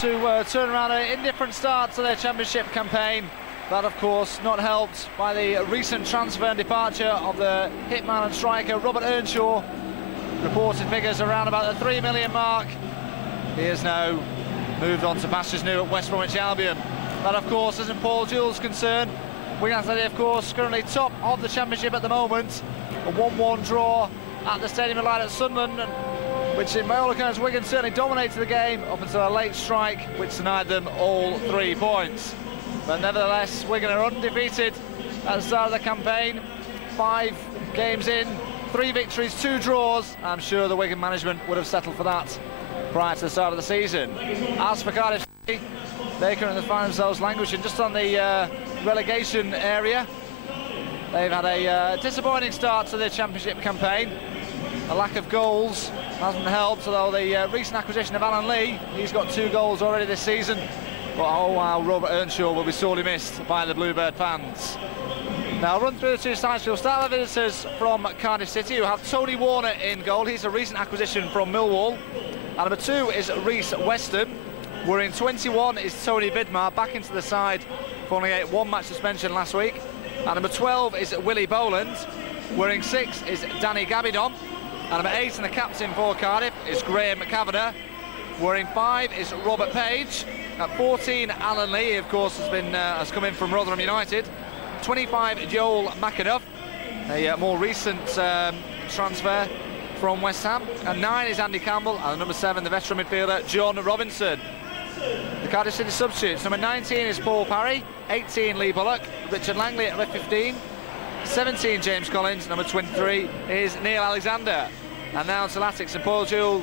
To turn around an indifferent start to their championship campaign. That, of course, not helped by the recent transfer and departure of the hitman and striker Robert Earnshaw. Reported figures around about the £3 million mark. He has now moved on to pastures new at West Bromwich Albion. That, of course, isn't Paul Jewell's concern. Wigan Athletic, of course, currently top of the championship at the moment. A 1-1 draw at the Stadium of Light at Sunderland, which in by all accounts Wigan certainly dominated the game up until a late strike which denied them all 3 points. But nevertheless, Wigan are undefeated at the start of the campaign. 5 games in, 3 victories, 2 draws. I'm sure the Wigan management would have settled for that prior to the start of the season. As for Cardiff City, they currently find themselves languishing just on the relegation area. They've had a disappointing start to their championship campaign. A lack of goals hasn't helped, although the recent acquisition of Alan Lee, he's got 2 goals already this season. But oh wow, Robert Earnshaw will be sorely missed by the Bluebird fans. Now I'll run through the 2 sides. We'll start with visitors from Cardiff City, who have Tony Warner in goal. He's a recent acquisition from Millwall. And number 2 is Reece Weston. Wearing 21 is Tony Vidmar, back into the side following a 1-match suspension last week. And number 12 is Willie Boland. Wearing 6 is Danny Gabidon. And number 8 and the captain for Cardiff is Graham Kavanagh. Wearing 5 is Robert Page. At 14, Alan Lee, of course, has come in from Rotherham United. 25, Joel McAnuff, a more recent transfer from West Ham. And 9 is Andy Campbell, and number 7, the veteran midfielder John Robinson. The Cardiff City substitutes: number 19 is Paul Parry, 18 Lee Bullock, Richard Langley at number 15, 17 James Collins, number 23 is Neil Alexander. And now to Latics, and Paul Jewell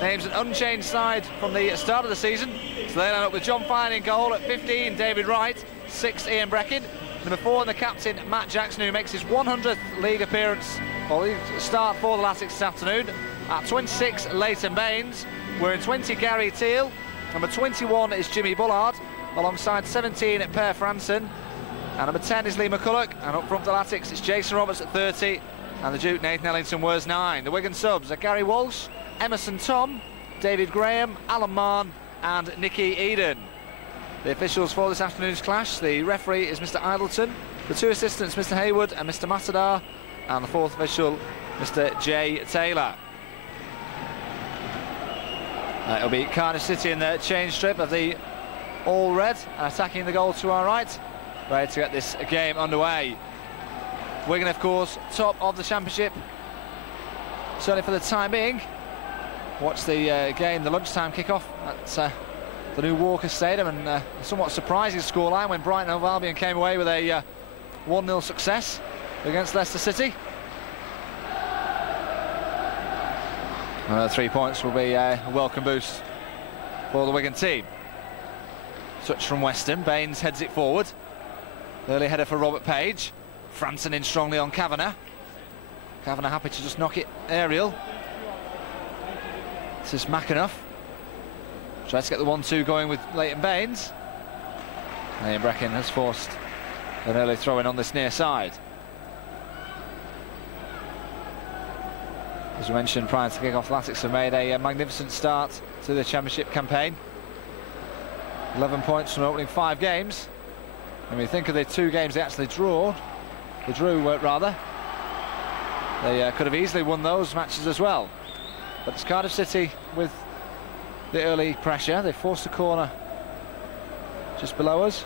names an unchanged side from the start of the season. So they line up with John Fine in goal. At 15, David Wright. 6, Ian Breckin. Number 4, and the captain, Matt Jackson, who makes his 100th league appearance, or league start for the Latics this afternoon. At 26, Leighton Baines. We're in 20, Gary Teal. Number 21 is Jimmy Bullard, alongside 17, Per Franson. And number 10 is Lee McCulloch. And up front the Latics, it's Jason Roberts at 30. And the Duke, Nathan Ellington, wears 9. The Wigan subs are Gary Walsh, Emerson Tom, David Graham, Alan Marn and Nicky Eden. The officials for this afternoon's clash: the referee is Mr Idleton, the 2 assistants Mr Hayward and Mr Matadar, and the 4th official Mr Jay Taylor. It'll be Cardiff City in the change strip of the all red, attacking the goal to our right, ready to get this game underway. Wigan, of course, top of the championship, certainly for the time being. Watch the game, the lunchtime kickoff at the new Walker Stadium, and a somewhat surprising scoreline when Brighton and Hove Albion came away with a 1-0 success against Leicester City. 3 points will be a welcome boost for the Wigan team. Touch from Weston, Baines heads it forward. Early header for Robert Page. Franson in strongly on Kavanagh. Kavanagh happy to just knock it aerial. This is McAnuff. Tries to get the 1-2 going with Leighton Baines. Ian Breckin has forced an early throw in on this near side. As we mentioned prior to kick-off, Latics have made a magnificent start to the championship campaign. 11 points from opening 5 games. When we think of the 2 games they actually drew, they could have easily won those matches as well. But it's Cardiff City with the early pressure. They forced a corner just below us.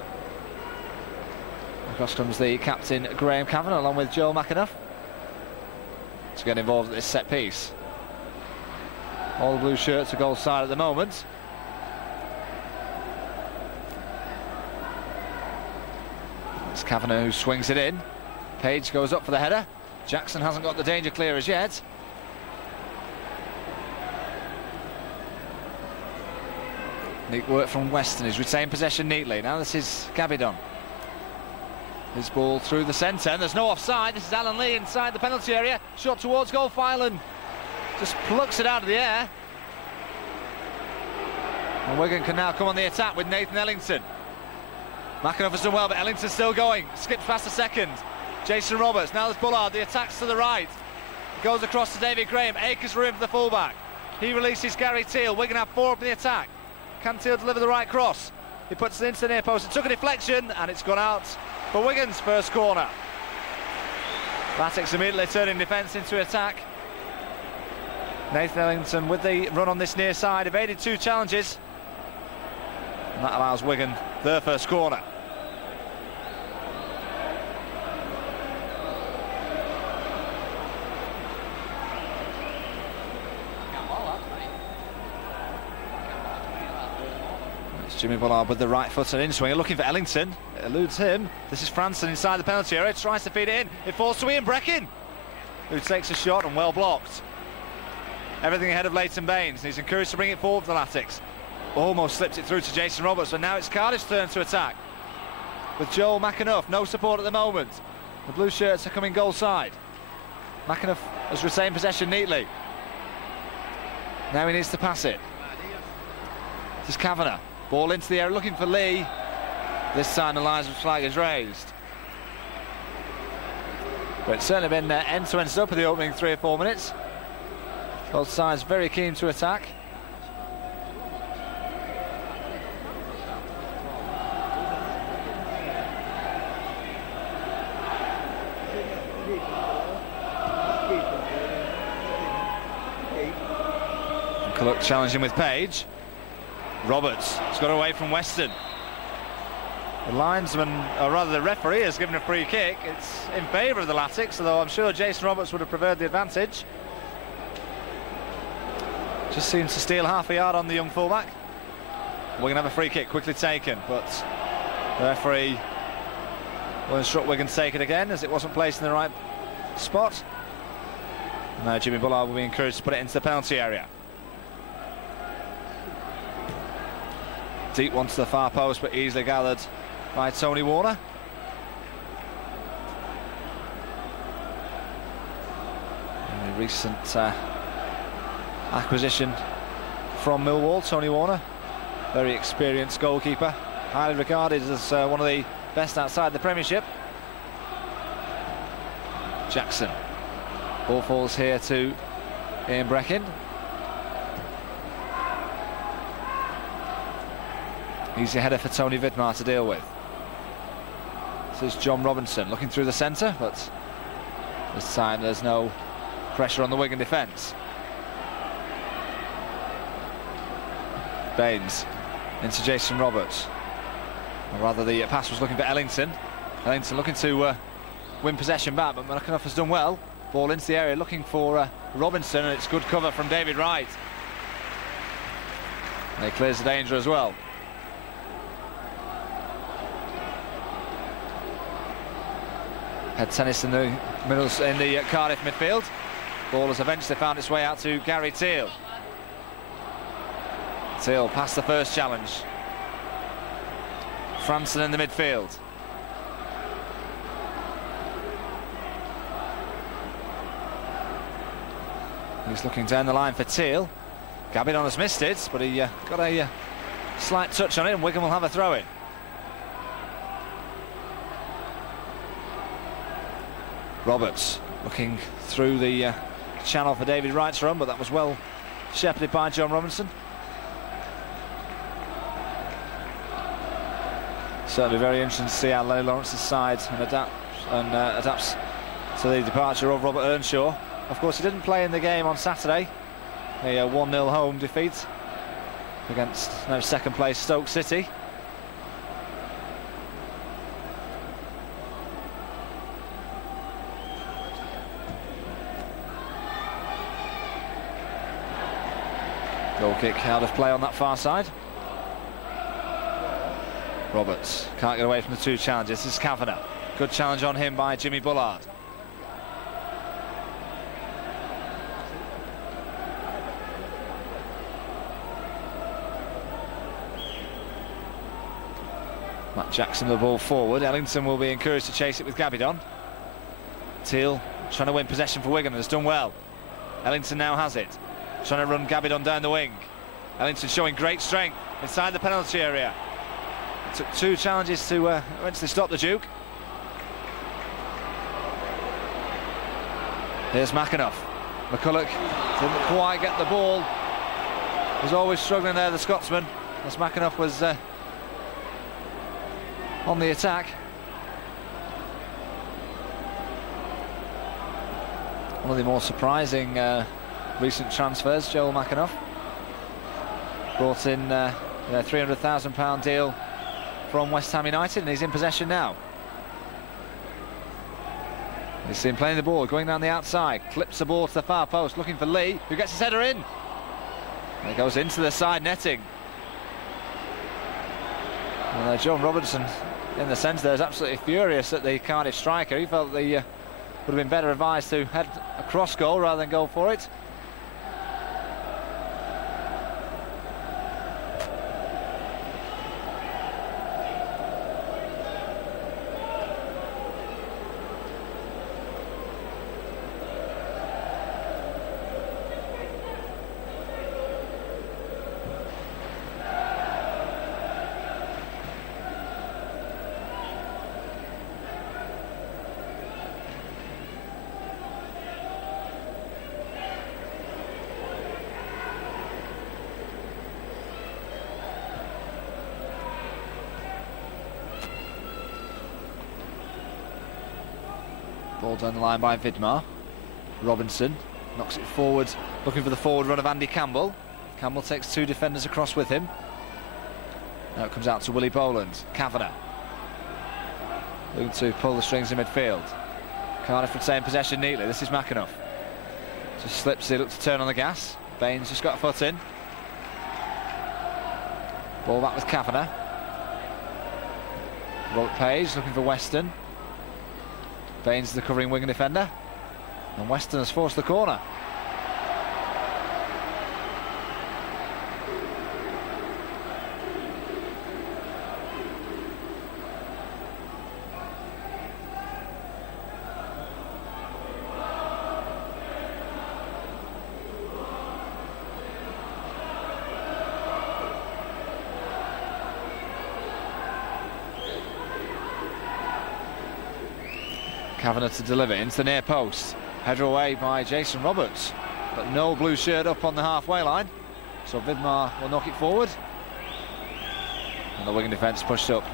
Across comes the captain, Graham Kavanagh, along with Joel McAnuff, to get involved at this set piece. All the blue shirts are goal side at the moment. It's Kavanagh who swings it in. Page goes up for the header. Jackson hasn't got the danger clear as yet. Neat work from Weston, who's retained possession neatly. Now this is Gabidon. His ball through the centre, and there's no offside. This is Alan Lee inside the penalty area. Shot towards goal, Filan just plucks it out of the air. And Wigan can now come on the attack with Nathan Ellington. McAnuff has done well, but Ellington's still going. Skips past the second. Jason Roberts, now there's Bullard, the attack's to the right. Goes across to David Graham, acres for him for the fullback. He releases Gary Teal. Wigan have 4 up in the attack. Can Teal deliver the right cross? He puts it into the near post, it took a deflection, and it's gone out for Wigan's first corner. Latics immediately turning defence into attack. Nathan Ellington with the run on this near side, evaded 2 challenges. And that allows Wigan their first corner. Jimmy Bullard with the right foot and in-swinger, looking for Ellington, it eludes him. This is Franson inside the penalty area, tries to feed it in, it falls to Ian Breckin, who takes a shot and well blocked. Everything ahead of Leighton Baines, and he's encouraged to bring it forward for the Latics. Almost slips it through to Jason Roberts, but now it's Cardiff's turn to attack. With Joel McAnuff, no support at the moment. The blue shirts are coming goal side. McAnuff has retained possession neatly. Now he needs to pass it. This is Kavanagh. Ball into the air, looking for Lee. This time the linesman's flag is raised. But it's certainly been end-to-end stuff for the opening 3 or 4 minutes. Both sides very keen to attack. McCulloch challenging with Page. Roberts has got away from Weston. The linesman, or rather the referee, has given a free kick. It's in favour of the Latics, although I'm sure Jason Roberts would have preferred the advantage. Just seems to steal half a yard on the young fullback. We're going to have a free kick quickly taken, but the referee will instruct Wigan to take it again, as it wasn't placed in the right spot. Now Jimmy Bullard will be encouraged to put it into the penalty area. Deep one to the far post, but easily gathered by Tony Warner. A recent acquisition from Millwall, Tony Warner, very experienced goalkeeper, highly regarded as one of the best outside the Premiership. Jackson, ball falls here to Ian Breckin. Easy header for Tony Vidmar to deal with. This is John Robinson looking through the centre, but this time there's no pressure on the Wigan defence. Baines into Jason Roberts. Or rather, the pass was looking for Ellington. Ellington looking to win possession back, but McAnuff has done well. Ball into the area looking for Robinson, and it's good cover from David Wright. And he clears the danger as well. Had tennis in the middle, in the Cardiff midfield. Ball has eventually found its way out to Gary Teal. Teal past the first challenge. Franson in the midfield. He's looking down the line for Teal. Gabidon has missed it, but he got a slight touch on it, and Wigan will have a throw-in. Roberts looking through the channel for David Wright's run, but that was well shepherded by John Robinson. Certainly very interesting to see how Lenny Lawrence's side adapts to the departure of Robert Earnshaw. Of course, he didn't play in the game on Saturday, a 1-0 home defeat against second place Stoke City. Goal kick out of play on that far side. Roberts can't get away from the 2 challenges. This is Kavanagh. Good challenge on him by Jimmy Bullard. Matt Jackson the ball forward. Ellington will be encouraged to chase it with Gabidon. Teal trying to win possession for Wigan, has done well. Ellington now has it. Trying to run Gabidon down the wing. Ellington showing great strength inside the penalty area. It took 2 challenges to eventually stop the Duke. Here's McAnuff. McCulloch didn't quite get the ball. Was always struggling there, the Scotsman. as McAnuff was on the attack. One of the more surprising recent transfers, Joel McAnuff. Brought in a £300,000 deal from West Ham United, and he's in possession now. You see him playing the ball, going down the outside, clips the ball to the far post, looking for Lee, who gets his header in. And it goes into the side netting. And John Robertson, in the centre there, is absolutely furious at the Cardiff striker. He felt that he would have been better advised to head across goal rather than go for it. Ball down the line by Vidmar. Robinson knocks it forward, looking for the forward run of Andy Campbell. Campbell takes two defenders across with him. Now it comes out to Willie Boland. Kavanagh looking to pull the strings in midfield. Cardiff retain possession neatly. This is McAnuff. Just slips, he looks to turn on the gas. Baines just got a foot in. Ball back with Kavanagh. Robert Page looking for Weston. Baines the covering Wigan defender, and Weston has forced the corner. Kavanagh to deliver into the near post. Header away by Jason Roberts, but no blue shirt up on the halfway line, so Vidmar will knock it forward, and the Wigan defence pushed up.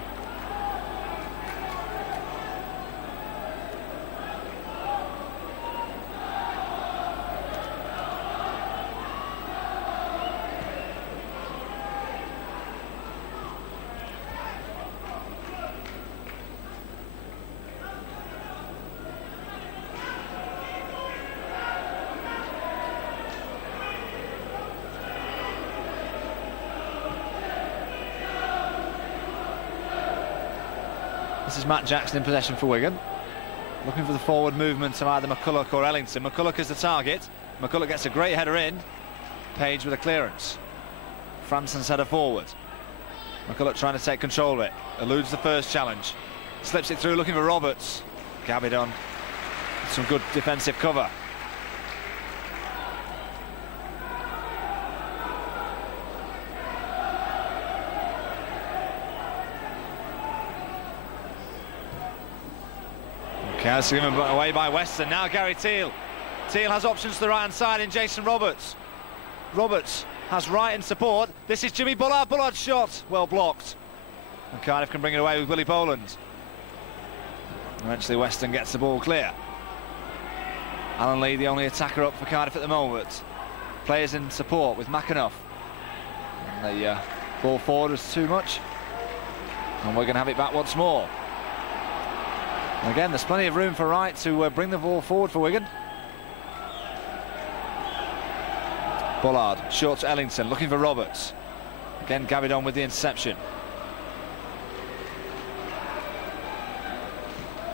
This is Matt Jackson in possession for Wigan, looking for the forward movement of either McCulloch or Ellington. McCulloch is the target. McCulloch gets a great header in. Page with a clearance. Franson's header forward. McCulloch trying to take control of it. Eludes the first challenge. Slips it through, looking for Roberts. Gabidon. Some good defensive cover. It's given away by Weston. Now Gary Teal. Teal has options to the right hand side in Jason Roberts. Roberts has right in support. This is Jimmy Bullard. Bullard's shot well blocked, and Cardiff can bring it away with Willie Boland. Eventually Weston gets the ball clear. Alan Lee the only attacker up for Cardiff at the moment. Players in support with McAnuff, and the ball forward was too much, and we're going to have it back once more. And again, there's plenty of room for Wright to bring the ball forward for Wigan. Bullard, short to Ellington, looking for Roberts. Again, Gabidon with the interception.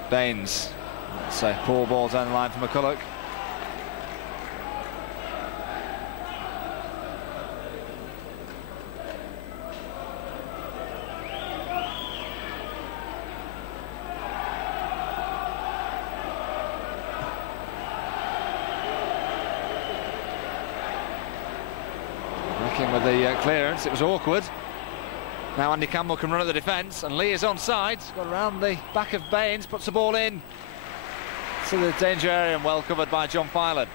Baines, that's a poor ball down the line for McCulloch. With the clearance, it was awkward. Now Andy Campbell can run at the defence, and Lee is onside. Got around the back of Baines, puts the ball in to the danger area, and well covered by John Filan.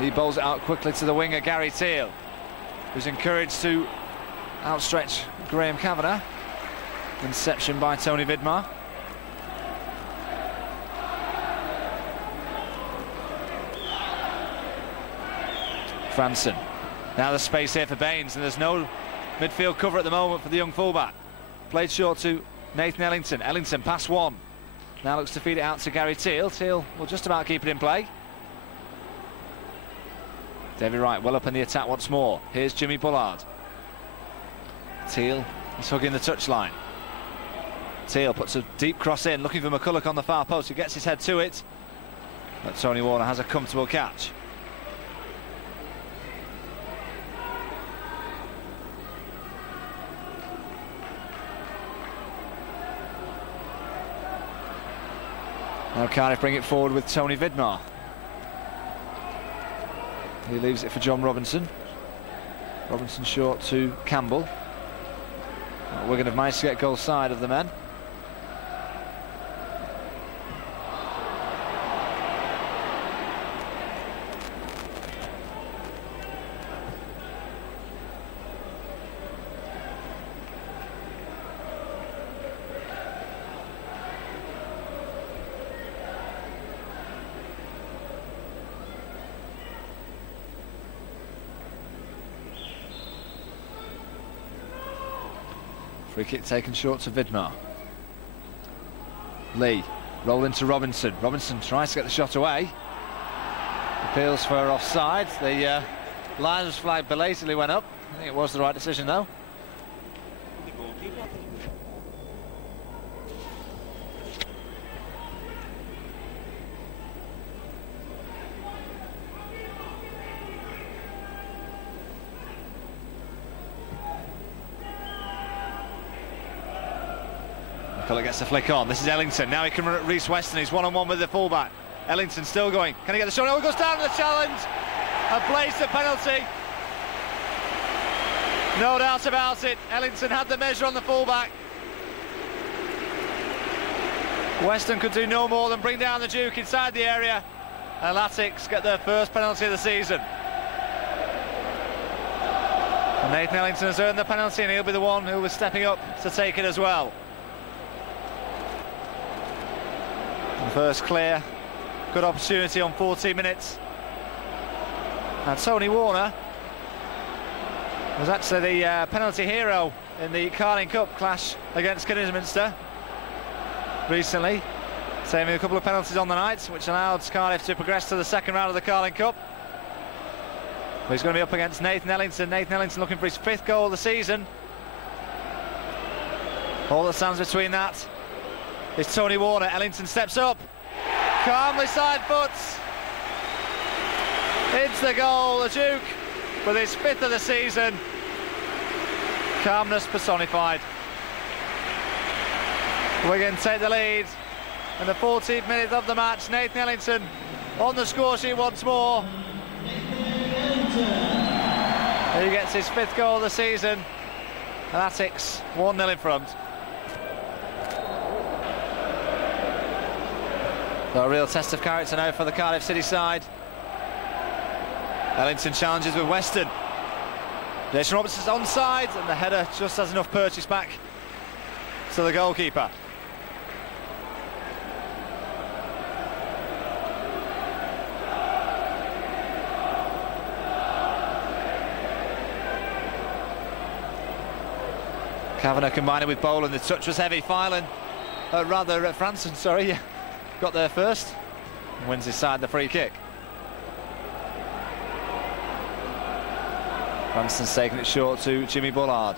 He bowls it out quickly to the winger Gary Teal. who's encouraged to outstretch Graham Kavanagh. Inception by Tony Vidmar. Franson. Now the space here for Baines, and there's no midfield cover at the moment for the young fullback. Played short to Nathan Ellington. Ellington pass one. Now looks to feed it out to Gary Teal. Teal will just about keep it in play. David Wright well up in the attack once more. Here's Jimmy Bullard. Teal is hugging the touchline. Teal puts a deep cross in, looking for McCulloch on the far post. He gets his head to it, but Tony Warner has a comfortable catch. Now Cardiff bring it forward with Tony Vidmar. He leaves it for John Robinson. Robinson short to Campbell. Wigan have managed to get goal side of the men. Free kick taken short to Vidmar. Lee, roll into Robinson. Robinson tries to get the shot away. Appeals for offside. The linesman's flag belatedly went up. I think it was the right decision though. McCulloch gets the flick on. This is Ellington. Now he can run at Reece Weston. He's one-on-one with the fullback. Ellington still going. Can he get the shot? Oh, he goes down to the challenge. A blatant penalty. No doubt about it. Ellington had the measure on the fullback. Weston could do no more than bring down the Duke inside the area. And Latics get their first penalty of the season. And Nathan Ellington has earned the penalty, and he'll be the one who was stepping up to take it as well. The first clear, good opportunity on 14 minutes. And Tony Warner was actually the penalty hero in the Carling Cup clash against Kidderminster recently, saving a couple of penalties on the night, which allowed Cardiff to progress to the second round of the Carling Cup. But he's going to be up against Nathan Ellington. Nathan Ellington looking for his 5th goal of the season. All that stands between that is Tony Warner. Ellington steps up, calmly side foots into the goal. The Duke with his 5th of the season. Calmness personified. Wigan take the lead in the 14th minute of the match. Nathan Ellington on the score sheet once more. He gets his 5th goal of the season, and Latics 1-0 in front. So a real test of character now for the Cardiff City side. Ellington challenges with Weston. Jason Robertson's onside, and the header just has enough purchase back to the goalkeeper. Kavanagh combining with Boland. The touch was heavy. Franson, sorry, got there first. Wins his side the free kick. Franson's taking it short to Jimmy Bullard.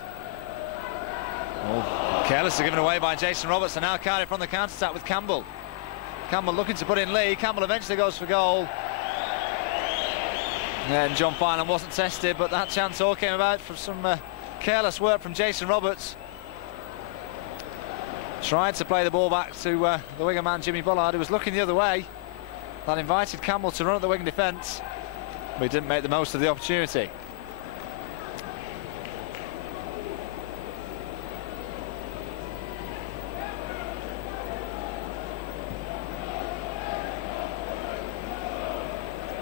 Oh, carelessly given away by Jason Roberts, and now Cardiff on the counter-attack with Campbell. Campbell looking to put in Lee. Campbell eventually goes for goal. And John Finan wasn't tested, but that chance all came about from some careless work from Jason Roberts. Tried to play the ball back to the Wigan man Jimmy Bullard, who was looking the other way. That invited Campbell to run at the Wigan defence, but he didn't make the most of the opportunity.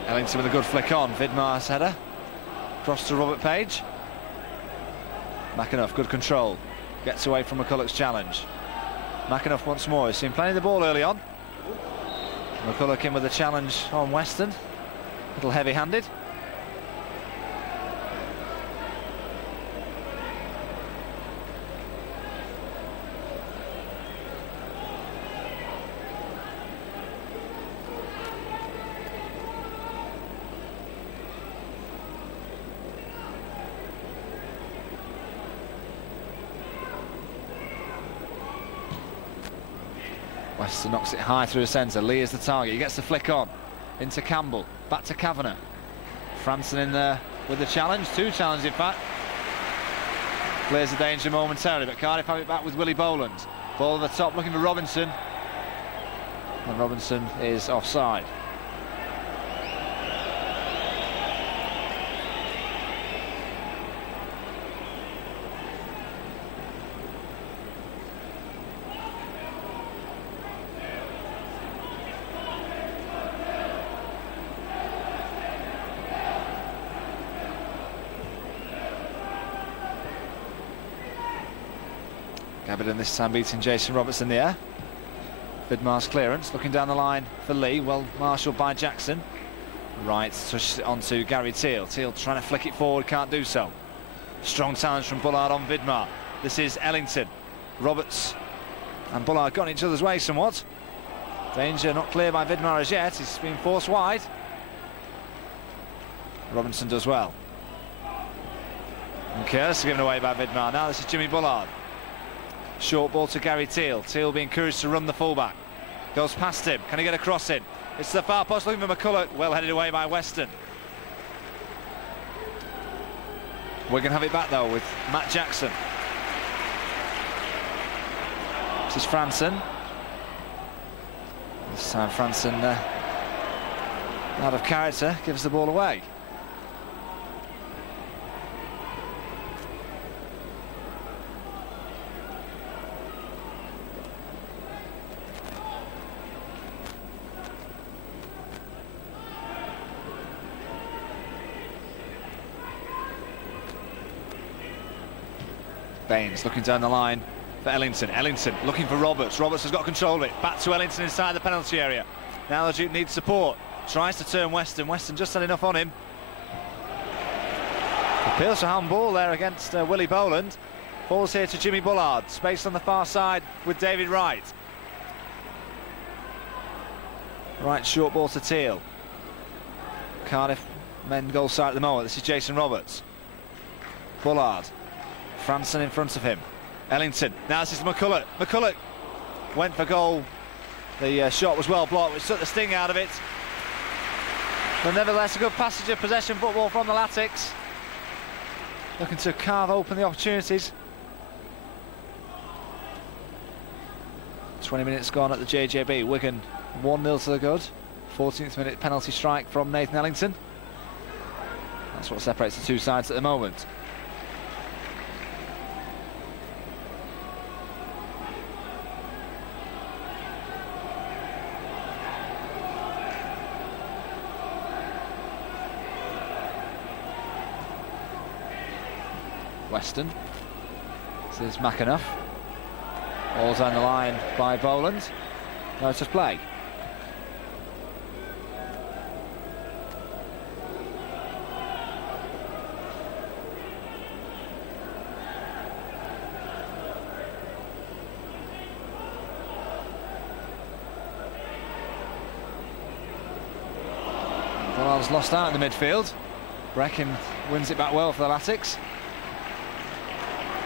Ellington with a good flick on. Vidmar's header. Cross to Robert Page. McAnuff, good control. Gets away from McCulloch's challenge. McAnuff once more. He's seen plenty of the ball early on. McCulloch in with a challenge on Weston. A little heavy-handed. Weston knocks it high through the centre. Lee is the target. He gets the flick on. Into Campbell. Back to Kavanagh. Franson in there with the challenge. 2 challenges, in fact. Clears the danger momentarily, but Cardiff have it back with Willie Boland. Ball at the top, looking for Robinson. And Robinson is offside. Gabardine this time beating Jason Roberts in the air. Vidmar's clearance, looking down the line for Lee, well marshalled by Jackson. Right, pushes it onto Gary Teal. Teal trying to flick it forward, can't do so. Strong challenge from Bullard on Vidmar. This is Ellington. Roberts and Bullard got in each other's way somewhat. Danger not clear by Vidmar as yet, he's been forced wide. Robinson does well. And Curse given away by Vidmar. Now this is Jimmy Bullard. Short ball to Gary Teal. Teal being encouraged to run the fullback. Goes past him. Can he get a cross in? It's the far post looking for McCulloch. Well headed away by Weston. Wigan have it back though with Matt Jackson. This is Franson. This time Franson out of character gives the ball away. Baines looking down the line for Ellington. Ellington looking for Roberts. Roberts has got control of it. Back to Ellington inside the penalty area. Now the Duke needs support. Tries to turn Weston. Weston just had enough on him. Appeals for handball there against Willie Boland. Ball's here to Jimmy Bullard. Space on the far side with David Wright. Right, short ball to Teal. Cardiff men goal side at the moment. This is Jason Roberts. Bullard. Franson in front of him. Ellington. Now this is McCulloch. McCulloch went for goal. The shot was well blocked, which took the sting out of it. But nevertheless, a good passage of possession football from the Latics. Looking to carve open the opportunities. 20 minutes gone at the JJB. Wigan 1-0 to the good. 14th minute penalty strike from Nathan Ellington. That's what separates the two sides at the moment. Weston. This is McAnuff. Ball's down the line by Boland. No, it's just play. Bullard's lost out in the midfield. Breckin wins it back well for the Latics.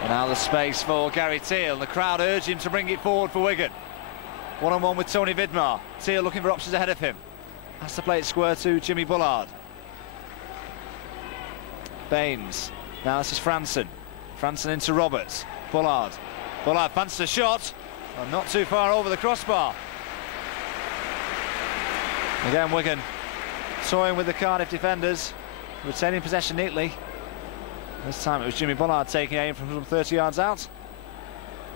And now the space for Gary Teal. The crowd urge him to bring it forward for Wigan. One-on-one with Tony Vidmar. Teal looking for options ahead of him. Has to play it square to Jimmy Bullard. Baines. Now this is Franson. Franson into Roberts. Bullard. Bullard fancies a shot. Oh, not too far over the crossbar. Again, Wigan toying with the Cardiff defenders. Retaining possession neatly. This time it was Jimmy Bullard taking aim from some 30 yards out.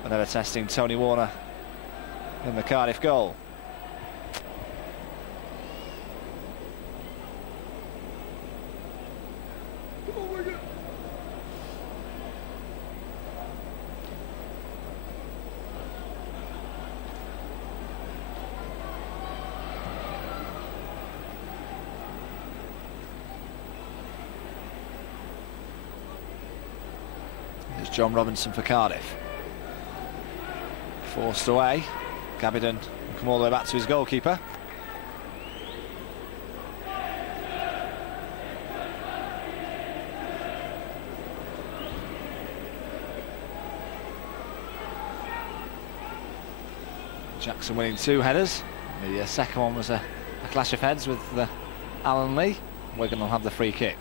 But never testing Tony Warner in the Cardiff goal. is John Robinson for Cardiff. Forced away. Gabidon will come all the way back to his goalkeeper. Jackson winning 2 headers. The second one was a clash of heads with Alan Lee. Wigan will have the free kick.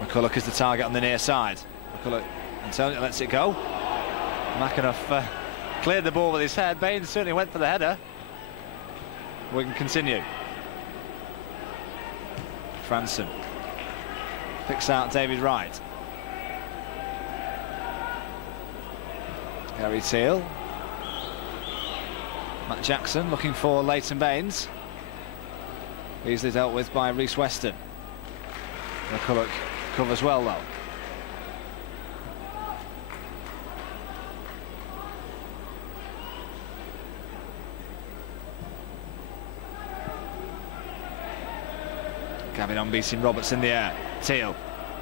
McCulloch is the target on the near side. McCulloch, Antonio lets it go. McAnuff cleared the ball with his head. Baines certainly went for the header. Wigan continue. Franson picks out David Wright. Gary Teal. Matt Jackson looking for Leighton Baines. Easily dealt with by Reece Weston. McCulloch covers well though. Gabidon beating Roberts in the air. Teal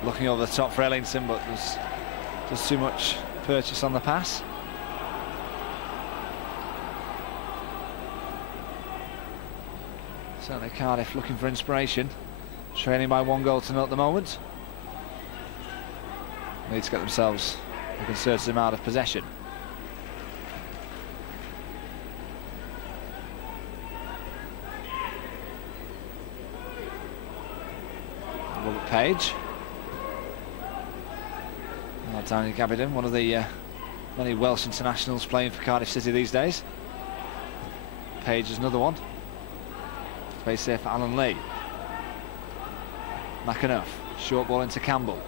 looking over the top for Ellington, but there's just too much purchase on the pass. Certainly Cardiff looking for inspiration. Trailing by 1 goal to 0 at the moment. Need to get themselves a concerted amount of possession. Robert Page. Danny Gabidon, one of the many Welsh internationals playing for Cardiff City these days. Page is another one. Space there for Alan Lee. McAnuff, short ball into Campbell.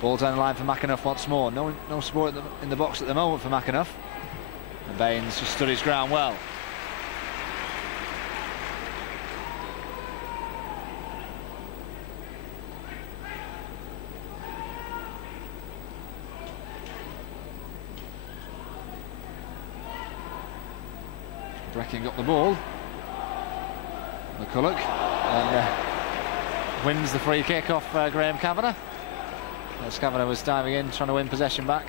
Ball down the line for McAnuff once more. No support in the box at the moment for McAnuff. And Baines just stood his ground well. Breaking up the ball. McCulloch and wins the free kick off Graham Kavanagh. As Kavanagh was diving in, trying to win possession back.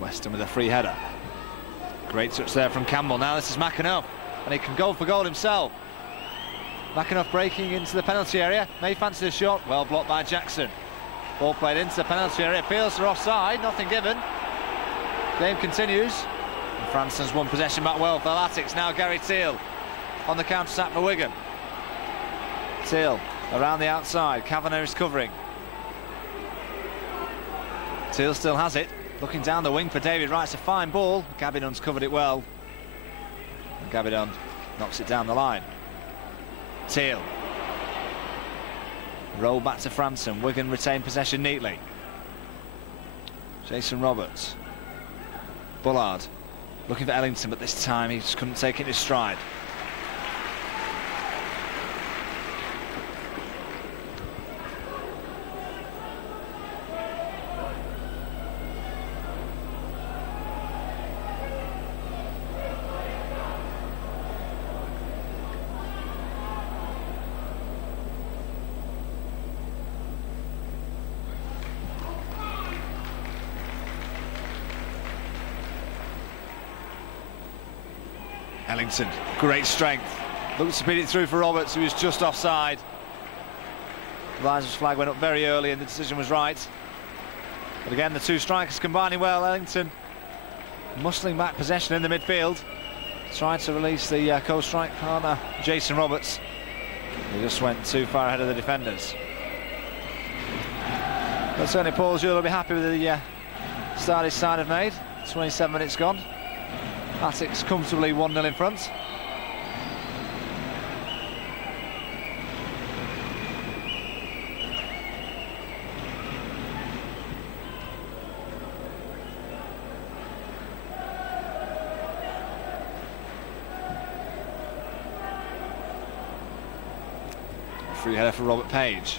Weston with a free header. Great touch there from Campbell. Now this is McAnuff, and he can go for goal himself. McAnuff breaking into the penalty area. May fancy the shot. Well blocked by Jackson. Ball played into the penalty area. Appeals for offside. Nothing given. Game continues. And Franson's won possession back well for the Latics. Now Gary Teal on the counter-attack for Wigan. Teal around the outside. Kavanagh is covering. Teal still has it. Looking down the wing for David Wright. It's a fine ball. Gabidon's covered it well. And Gabidon knocks it down the line. Teal. Roll back to Franson. Wigan retain possession neatly. Jason Roberts. Bullard looking for Ellington, but this time he just couldn't take it in his stride. Ellington, great strength. Looks to beat it through for Roberts, who was just offside. Elijah's flag went up very early and the decision was right. But again, the two strikers combining well. Ellington muscling back possession in the midfield. Tried to release the co-strike partner, Jason Roberts. He just went too far ahead of the defenders. But certainly Paul Jewell will be happy with the start his side have made. 27 minutes gone. Latics comfortably 1-0 in front. Free header for Robert Page.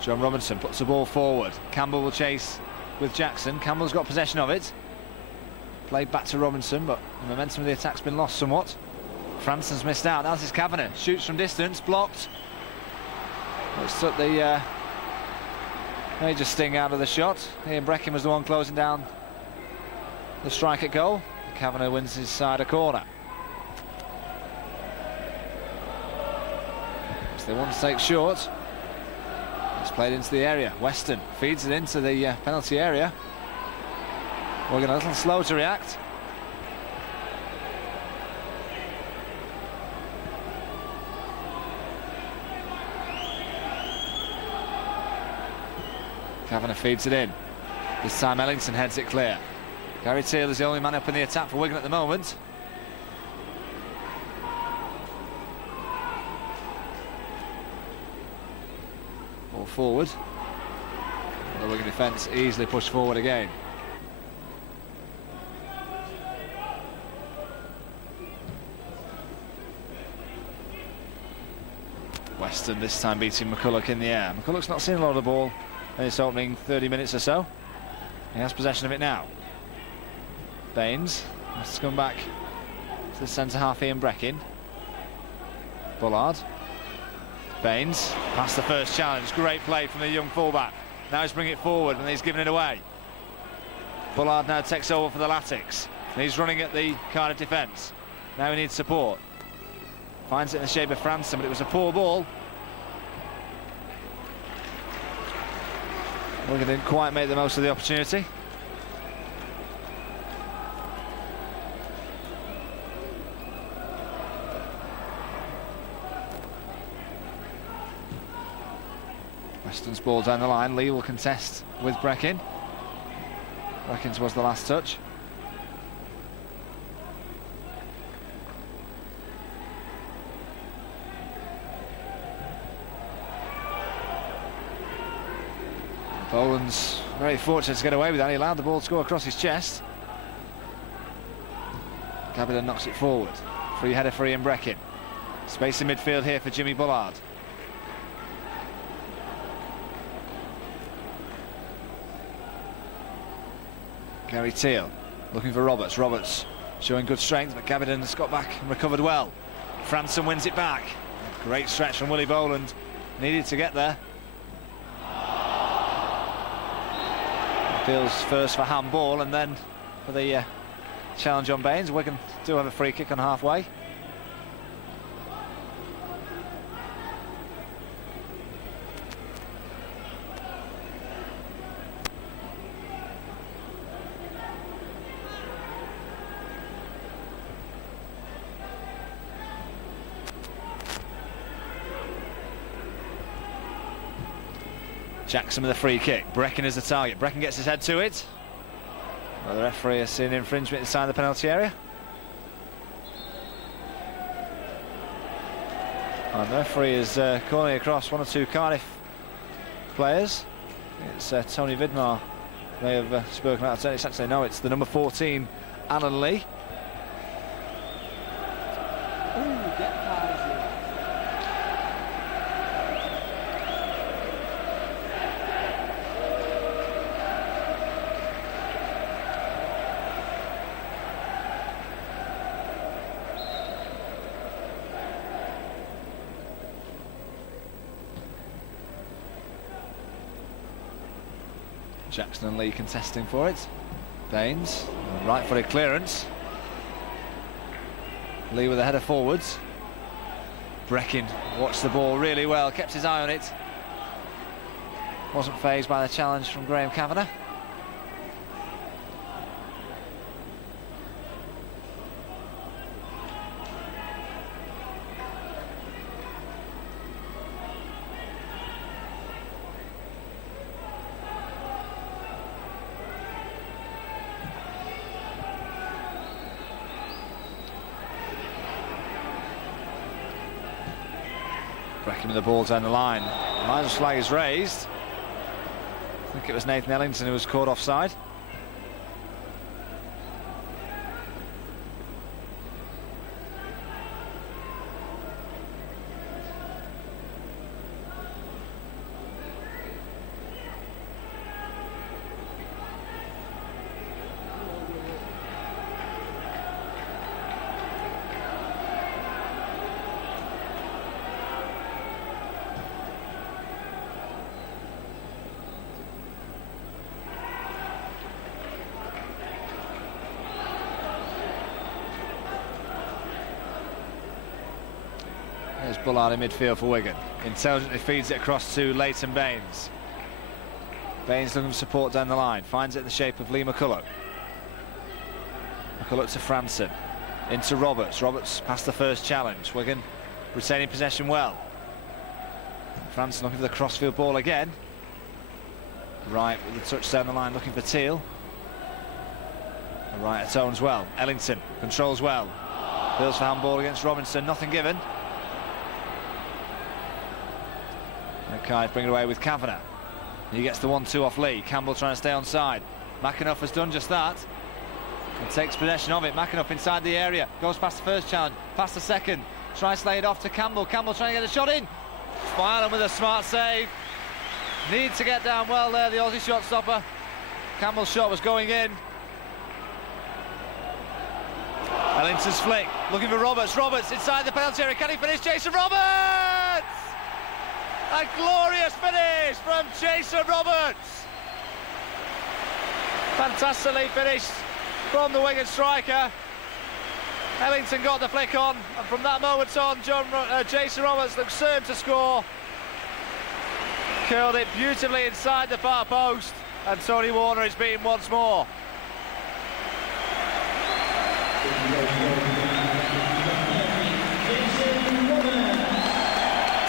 John Robinson puts the ball forward. Campbell will chase with Jackson. Campbell's got possession of it. Played back to Robinson, but the momentum of the attack's been lost somewhat. Franson's missed out. That's his Kavanagh. Shoots from distance, blocked. Looks took the major sting out of the shot. Ian Breckin was the one closing down the strike at goal. Kavanagh wins his side a corner. So they want to take short. It's played into the area. Weston feeds it into the penalty area. Wigan a little slow to react. Kavanagh feeds it in. This time Ellington heads it clear. Gary Teal is the only man up in the attack for Wigan at the moment. Ball forward. The Wigan defence easily pushed forward again. Weston this time beating McCulloch in the air. McCulloch's not seen a lot of the ball in this opening 30 minutes or so. He has possession of it now. Baines has to come back to the centre half, Ian Breckin. Bullard. Baines past the first challenge. Great play from the young fullback. Now he's bringing it forward and he's giving it away. Bullard now takes over for the Latics. He's running at the Cardiff defence. Now he needs support. Finds it in the shape of Franson, but it was a poor ball. Wigan didn't quite make the most of the opportunity. Weston's ball down the line. Lee will contest with Breckin. Breckin's was the last touch. Boland's very fortunate to get away with that. He allowed the ball to go across his chest. Gabbigan knocks it forward. Free header for Ian Breckin. Space in midfield here for Jimmy Bullard. Gary Teal looking for Roberts. Roberts showing good strength, but Gabbigan's got back and recovered well. Franson wins it back. Great stretch from Willie Boland. Needed to get there. Feels first for handball and then for the challenge on Baines. Wigan do have a free kick on halfway. Jackson with a free kick. Breckin is the target. Breckin gets his head to it. Well, the referee has seen infringement inside the penalty area. And the referee is calling across one or two Cardiff players. It's Tony Vidmar may have spoken out. It's actually no, it's the number 14, Alan Lee. Jackson and Lee contesting for it. Baines, right-footed clearance. Lee with a header forwards. Breckin watched the ball really well, kept his eye on it. Wasn't fazed by the challenge from Graham Kavanagh. Breckin with the ball down the line. The linesman's flag is raised. I think it was Nathan Ellington who was caught offside. There's Bullard in midfield for Wigan. Intelligently feeds it across to Leighton Baines. Baines looking for support down the line. Finds it in the shape of Lee McCulloch. McCulloch to Franson. Into Roberts. Roberts past the first challenge. Wigan retaining possession well. Franson looking for the crossfield ball again. Right with the touch down the line looking for Teal. Right at Owens well. Ellington controls well. Bills for handball against Robinson. Nothing given. Cardiff bring it away with Kavanagh. He gets the 1-2 off Lee. Campbell trying to stay on side. McAnuff has done just that. And takes possession of it. McAnuff inside the area. Goes past the first challenge. Past the second. Tries to lay it off to Campbell. Campbell trying to get a shot in. Fireland with a smart save. Needs to get down well there, the Aussie shot stopper. Campbell's shot was going in. Ellington's flick. Looking for Roberts. Roberts inside the penalty area. Can he finish? Jason Roberts! A glorious finish from Jason Roberts. Fantastically finished from the Wigan striker. Ellington got the flick on, and from that moment on, Jason Roberts looked certain to score. Curled it beautifully inside the far post, and Tony Warner is beaten once more.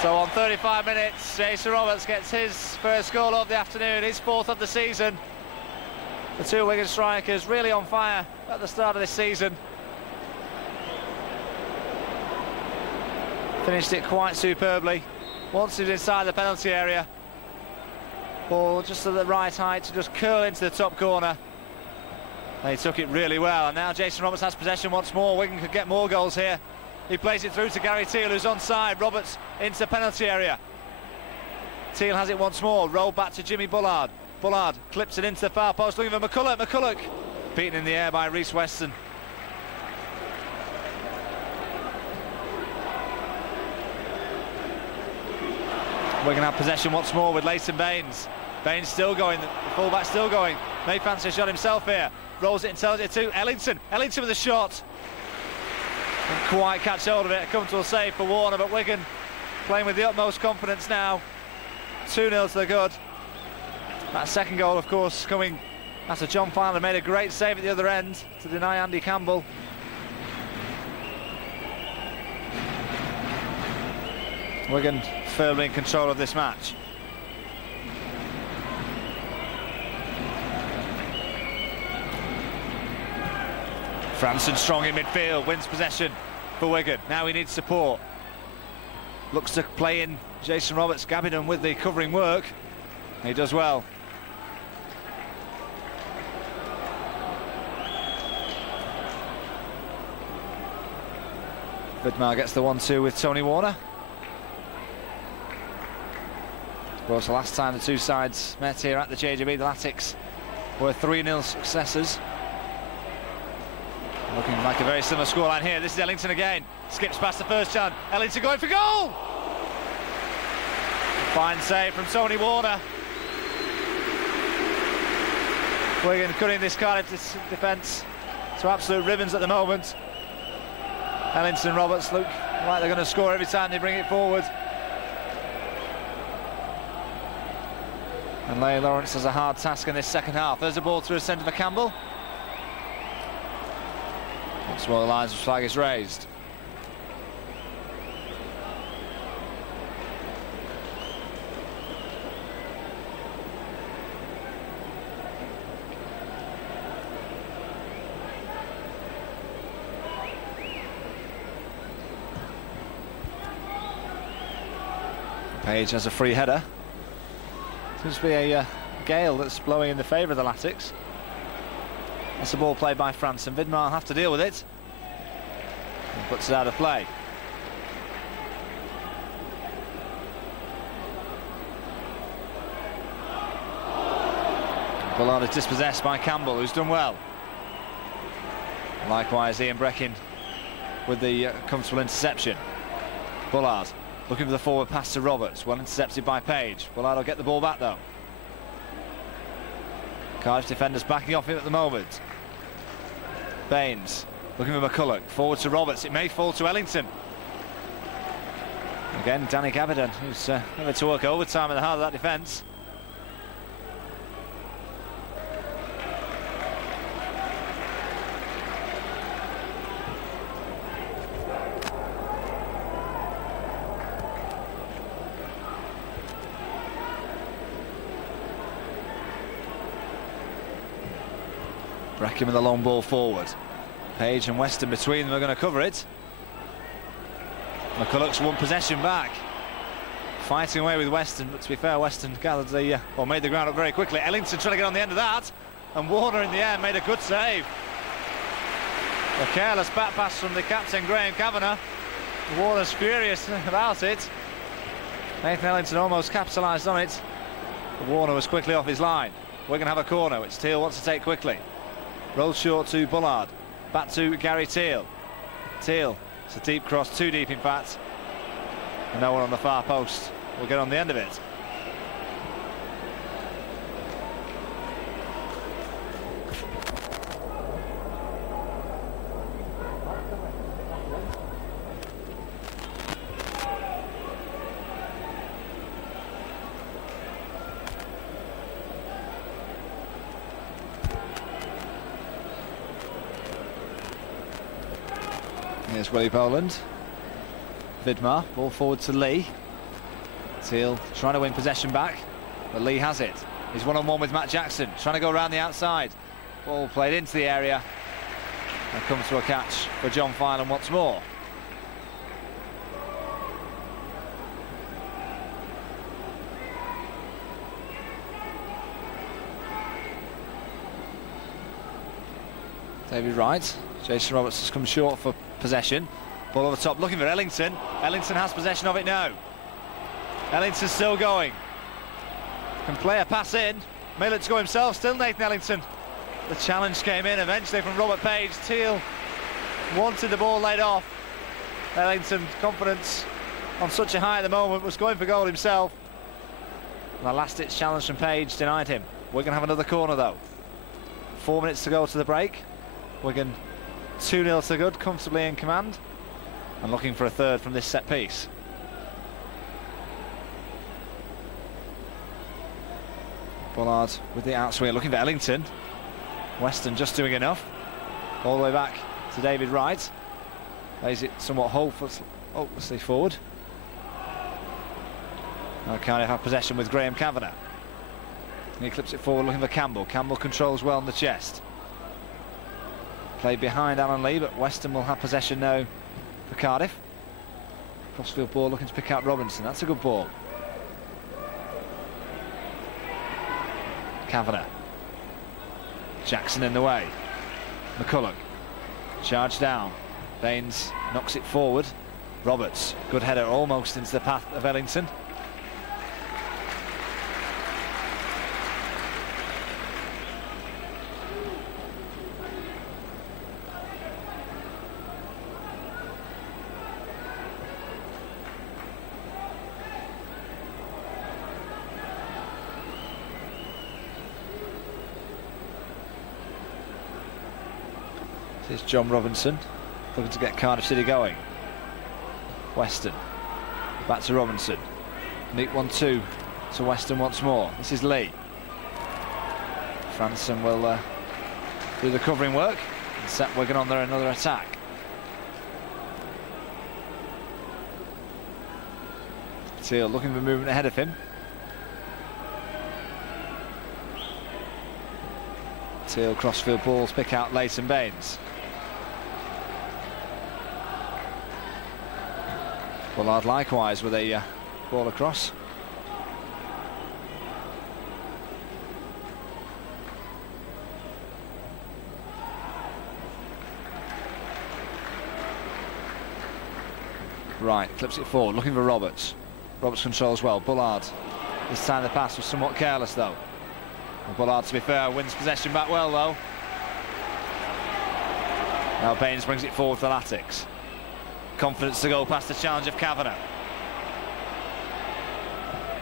So on 35 minutes, Jason Roberts gets his first goal of the afternoon, his fourth of the season. The two Wigan strikers really on fire at the start of this season. Finished it quite superbly. Once he was inside the penalty area. Ball just at the right height to just curl into the top corner. And he took it really well, and now Jason Roberts has possession once more. Wigan could get more goals here. He plays it through to Gary Teal, who's onside. Roberts into the penalty area. Teal has it once more, rolled back to Jimmy Bullard. Bullard clips it into the far post, looking for McCulloch. McCulloch beaten in the air by Reece Weston. We're going to have possession once more with Leighton Baines. Baines still going, the fullback still going. May fancy a shot himself here. Rolls it intelligently to Ellington. Ellington with a shot. Didn't quite catch hold of it. A comfortable save for Warner, but Wigan playing with the utmost confidence now. 2-0 to the good. That second goal, of course, coming after John Fireland made a great save at the other end to deny Andy Campbell. Wigan firmly in control of this match. Franson strong in midfield, wins possession for Wigan. Now he needs support. Looks to play in Jason Roberts, Gabbinan with the covering work. He does well. Vidmar gets the 1-2 with Tony Warner. Of course, the last time the two sides met here at the JJB, the Latics were 3-0 successes. Looking like a very similar scoreline here. This is Ellington again. Skips past the first chance. Ellington going for goal! Fine save from Tony Warner. Wigan cutting this Cardiff defence to absolute ribbons at the moment. Ellington and Roberts look like they're going to score every time they bring it forward. And Leigh Lawrence has a hard task in this second half. There's a ball through the centre for Campbell. Once more the Lions flag is raised. Page has a free header. Seems to be a gale that's blowing in the favour of the Latics. That's the ball played by Franson. Vidmar will have to deal with it. And puts it out of play. Bullard is dispossessed by Campbell, who's done well. Likewise, Ian Breckin with the comfortable interception. Bullard looking for the forward pass to Roberts, well intercepted by Page. Bullard will get the ball back though. Cardiff defenders backing off him at the moment. Baines looking for McCulloch, forward to Roberts, it may fall to Ellington. Again, Danny Gabardine, who's having to work overtime at the heart of that defence. Brackham with the long ball forward. Page and Weston between them are going to cover it. McCulloch's one possession back. Fighting away with Weston, but to be fair, Weston gathered the, made the ground up very quickly. Ellington trying to get on the end of that, and Warner in the air made a good save. A careless back pass from the captain, Graham Kavanagh. Warner's furious about it. Nathan Ellington almost capitalised on it, but Warner was quickly off his line. We're going to have a corner, which Teal wants to take quickly. Rolled short to Bullard, back to Gary Teal. Teal, it's a deep cross, too deep in fact. And no one on the far post will get on the end of it. Here's Willie Boland. Vidmar, ball forward to Lee. Teal trying to win possession back, but Lee has it. He's one-on-one with Matt Jackson, trying to go around the outside. Ball played into the area and comes to a catch for John Filan once more. David Wright. Jason Roberts has come short for possession. Ball over the top, looking for Ellington. Ellington has possession of it now. Ellington's still going. Can play a pass in. Miller to go himself, still Nathan Ellington. The challenge came in eventually from Robert Page. Teal wanted the ball laid off. Ellington's confidence on such a high at the moment, was going for goal himself. And the last ditch challenge from Page denied him. We're going to have another corner though. 4 minutes to go to the break. Wigan 2-0 to good, comfortably in command, and looking for a third from this set piece. Bullard with the outswing, looking for Ellington. Weston just doing enough. All the way back to David Wright. Lays it somewhat hopelessly forward. Now Cardiff have possession with Graham Kavanagh. And he clips it forward, looking for Campbell. Campbell controls well on the chest. Played behind Alan Lee, but Weston will have possession now for Cardiff. Crossfield ball, looking to pick out Robinson. That's a good ball. Kavanagh. Jackson in the way. McCulloch. Charge down. Baines knocks it forward. Roberts, good header almost into the path of Ellington. Here's John Robinson, looking to get Cardiff City going. Weston, back to Robinson. Neat 1-2 to Weston once more. This is Lee. Franson will do the covering work and set Wigan on there another attack. Teal looking for movement ahead of him. Teal crossfield balls pick out Leighton Baines. Bullard likewise with a ball across. Right, clips it forward, looking for Roberts. Roberts controls well. Bullard, this time the pass was somewhat careless though. And Bullard, to be fair, wins possession back well though. Now Baines brings it forward for Latics. Confidence to go past the challenge of Kavanagh.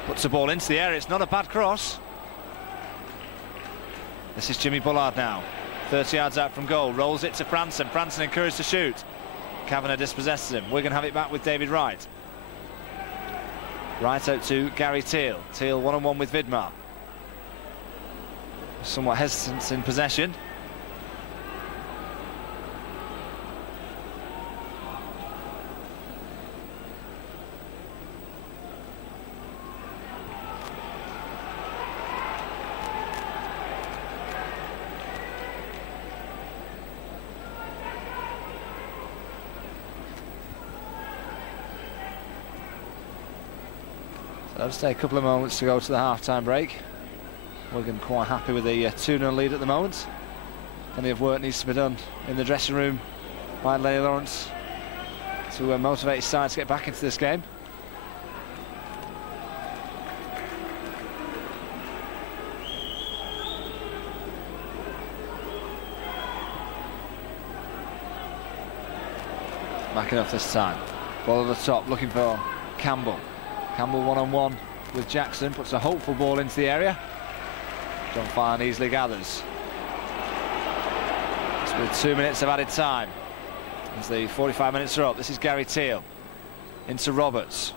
Puts the ball into the area, it's not a bad cross. This is Jimmy Bullard now, 30 yards out from goal, rolls it to Franson. Franson encouraged to shoot. Kavanagh dispossesses him. We're going to have it back with David Wright. Right out to Gary Teal. Teal one-on-one with Vidmar. Somewhat hesitant in possession. So just take a couple of moments to go to the half-time break. Wigan quite happy with the 2-0 lead at the moment. Plenty of work needs to be done in the dressing room by Lenny Lawrence to motivate his side to get back into this game. Back enough this time. Ball at the top, looking for Campbell. Campbell one-on-one with Jackson, puts a hopeful ball into the area. John Fine easily gathers. It's with 2 minutes of added time as the 45 minutes are up. This is Gary Teal into Roberts.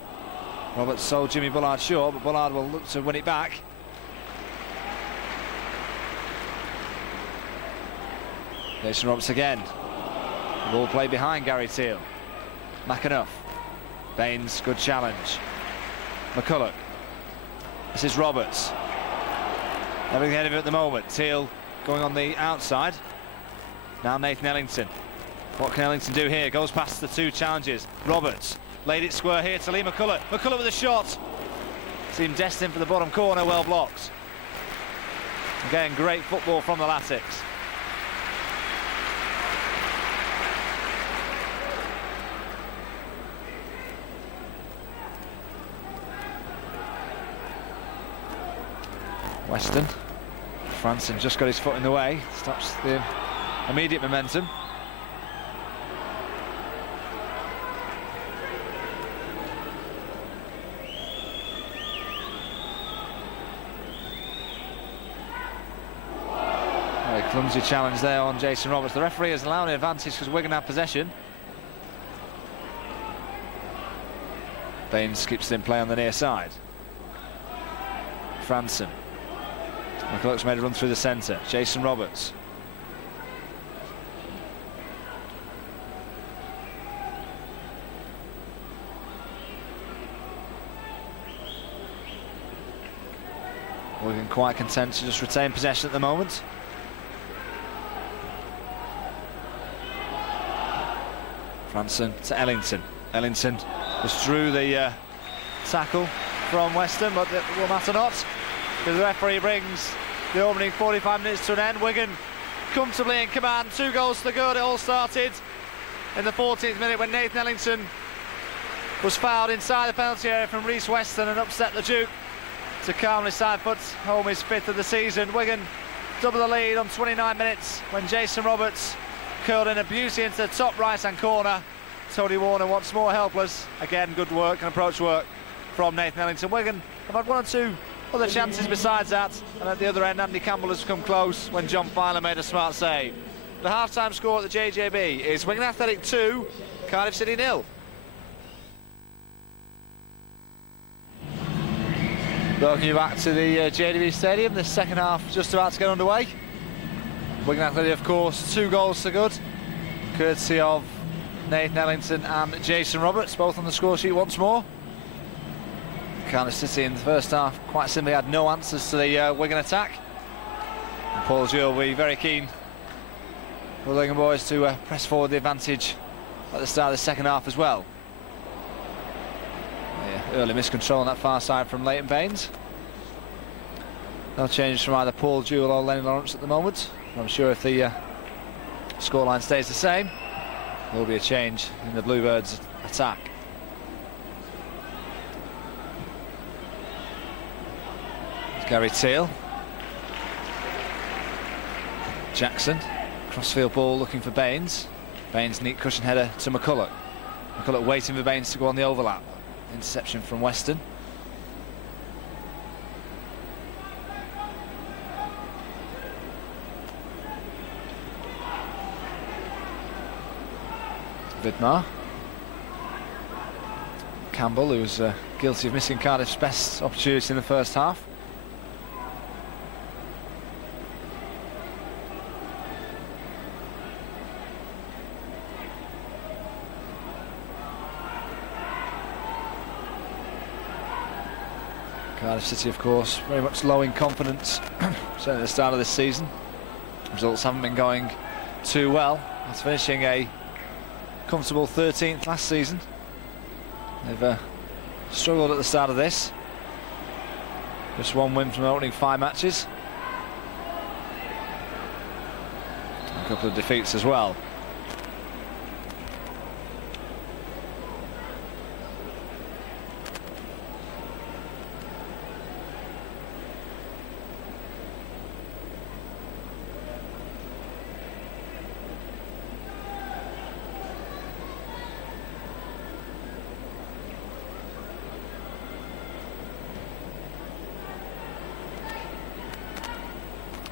Roberts sold Jimmy Bullard short, but Bullard will look to win it back. Jason Roberts again. The ball played behind Gary Teal. McAnuff. Baines, good challenge. McCulloch. This is Roberts. Everything ahead of it at the moment. Teal going on the outside. Now Nathan Ellington. What can Ellington do here? Goes past the two challenges. Roberts laid it square here to Lee McCulloch. McCulloch with a shot. Seemed destined for the bottom corner, well blocked. Again, great football from the Latics. Weston. Franson just got his foot in the way, stops the immediate momentum. Very clumsy challenge there on Jason Roberts. The referee has allowed an advantage because Wigan have possession. Baines keeps it in play on the near side. Franson. McCulloch's made a run through the centre. Jason Roberts. Wigan quite content to just retain possession at the moment. Franson to Ellington. Ellington just drew the tackle from Weston, but it will matter not, because the referee brings the opening 45 minutes to an end. Wigan comfortably in command, 2 goals to the good. It all started in the 14th minute when Nathan Ellington was fouled inside the penalty area from Reece Weston and upset the Duke to calmly side foot home his 5th of the season. Wigan double the lead on 29 minutes when Jason Roberts curled in a beauty into the top right hand corner. Tony Warner once more helpless. Again, good work and approach work from Nathan Ellington. Wigan have had 1 or 2 other chances besides that, and at the other end Andy Campbell has come close when John Filer made a smart save. The half-time score at the JJB is Wigan Athletic 2, Cardiff City 0. Welcome you back to the JJB Stadium. The second half just about to get underway. Wigan Athletic, of course, 2 goals to good, courtesy of Nathan Ellington and Jason Roberts, both on the score sheet once more. Cardiff City in the first half quite simply had no answers to the Wigan attack. And Paul Gill will be very keen for the Wigan boys to press forward the advantage at the start of the second half as well. Yeah, early miscontrol on that far side from Leighton Baines. No changes from either Paul Jewell or Lenny Lawrence at the moment. I'm sure if the scoreline stays the same, there will be a change in the Bluebirds' attack. Gary Teal. Jackson. Crossfield ball looking for Baines. Baines neat cushion header to McCulloch. McCulloch waiting for Baines to go on the overlap. Interception from Weston. Vidmar. Campbell, who was guilty of missing Cardiff's best opportunity in the first half. Cardiff City, of course, very much low in confidence, certainly at the start of this season. Results haven't been going too well. After finishing a comfortable 13th last season, they've struggled at the start of this. Just one win from the opening 5 matches. A couple of defeats as well.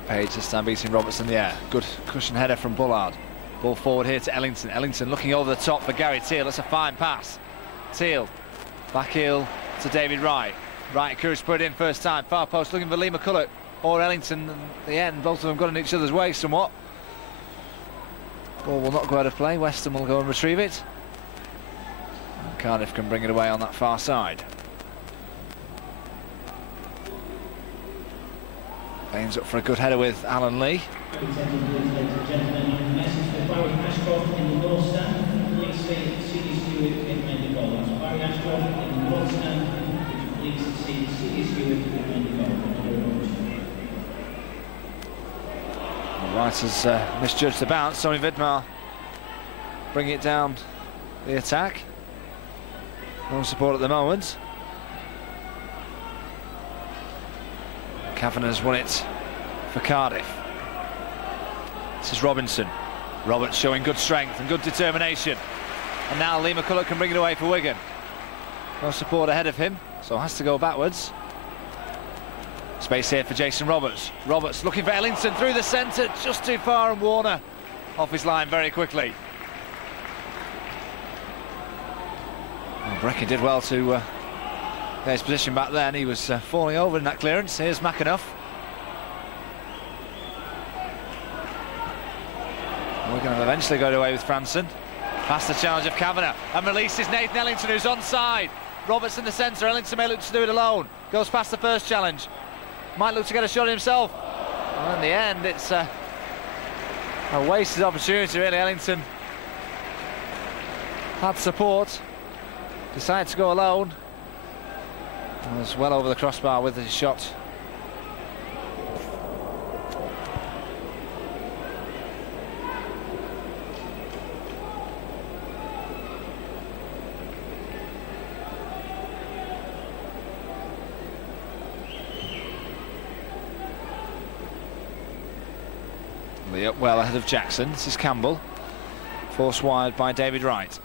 Page this time beating Roberts in the air. Good cushion header from Bullard. Ball forward here to Ellington. Ellington looking over the top for Gary Teal. That's a fine pass. Teal back heel to David Wright. Wright encouraged to put it in first time. Far post looking for Lee McCulloch or Ellington. At the end, both of them got in each other's way somewhat. Ball will not go out of play. Weston will go and retrieve it. And Cardiff can bring it away on that far side. Baines up for a good header with Alan Lee. Wright has misjudged the bounce. Sonny Vidmar bringing it down the attack. No support at the moment. Kavanagh's won it for Cardiff. This is Robinson. Roberts showing good strength and good determination. And now Lee McCulloch can bring it away for Wigan. No support ahead of him, so has to go backwards. Space here for Jason Roberts. Roberts looking for Ellington through the centre, just too far, and Warner off his line very quickly. Well, Brecken did well to get his position back then. He was falling over in that clearance. Here's McAnuff. We're going to eventually go away with Franson. Past the challenge of Kavanagh and releases Nathan Ellington, who's onside. Roberts in the centre. Ellington may look to do it alone. Goes past the first challenge. Might look to get a shot himself. And in the end, it's a wasted opportunity, really. Ellington had support. Decided to go alone. Was well over the crossbar with his shot. Lee up well ahead of Jackson. This is Campbell. Forced wide by David Wright.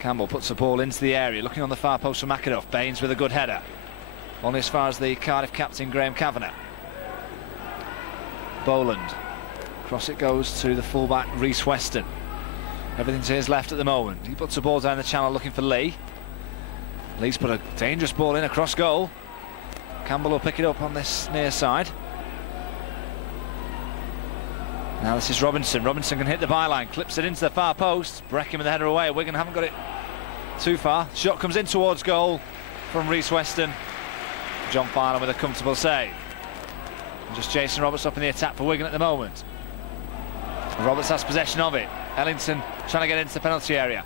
Campbell puts the ball into the area, looking on the far post for McAnuff. Baines with a good header. Only as far as the Cardiff captain, Graham Kavanagh. Boland. Cross it goes to the fullback, Rhys Weston. Everything to his left at the moment. He puts the ball down the channel looking for Lee. Lee's put a dangerous ball in across goal. Campbell will pick it up on this near side. Now this is Robinson. Robinson can hit the byline, clips it into the far post. Brecken with the header away. Wigan haven't got it too far. Shot comes in towards goal from Rhys Weston. John Farnham with a comfortable save. And just Jason Roberts up in the attack for Wigan at the moment. Roberts has possession of it. Ellington trying to get into the penalty area.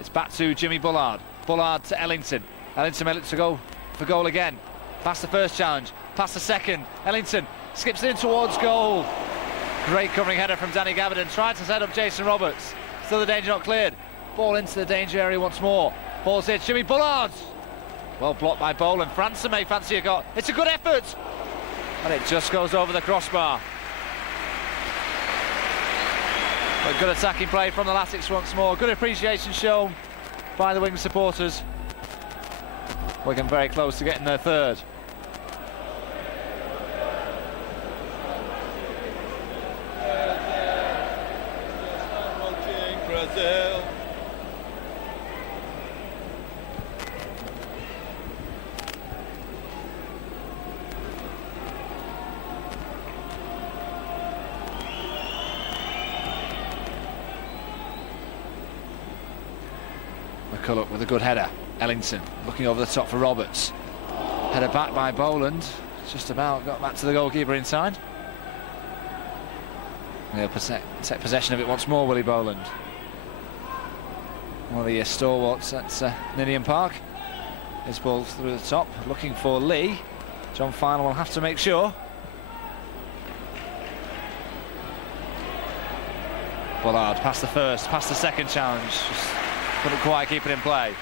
It's back to Jimmy Bullard. Bullard to Ellington. Ellington may look to go for goal again. Past the first challenge, past the second. Ellington skips it in towards goal. Great covering header from Danny Gavin. Tried to set up Jason Roberts. Still the danger not cleared. Ball into the danger area once more. Ball's here, Jimmy Bullard. Well blocked by Boland. Franson may fancy a goal. It's a good effort. And it just goes over the crossbar. But good attacking play from the Latics once more. Good appreciation shown by the Wigan supporters. Wigan very close to getting their third. McCulloch with a good header. Ellington looking over the top for Roberts. Header back by Boland. Just about got back to the goalkeeper inside. He'll take possession of it once more, Willie Boland. One of the stalwarts at Ninian Park. His ball through the top, looking for Lee. John Final will have to make sure. Bullard past the first, past the second challenge. Just couldn't quite keep it in play.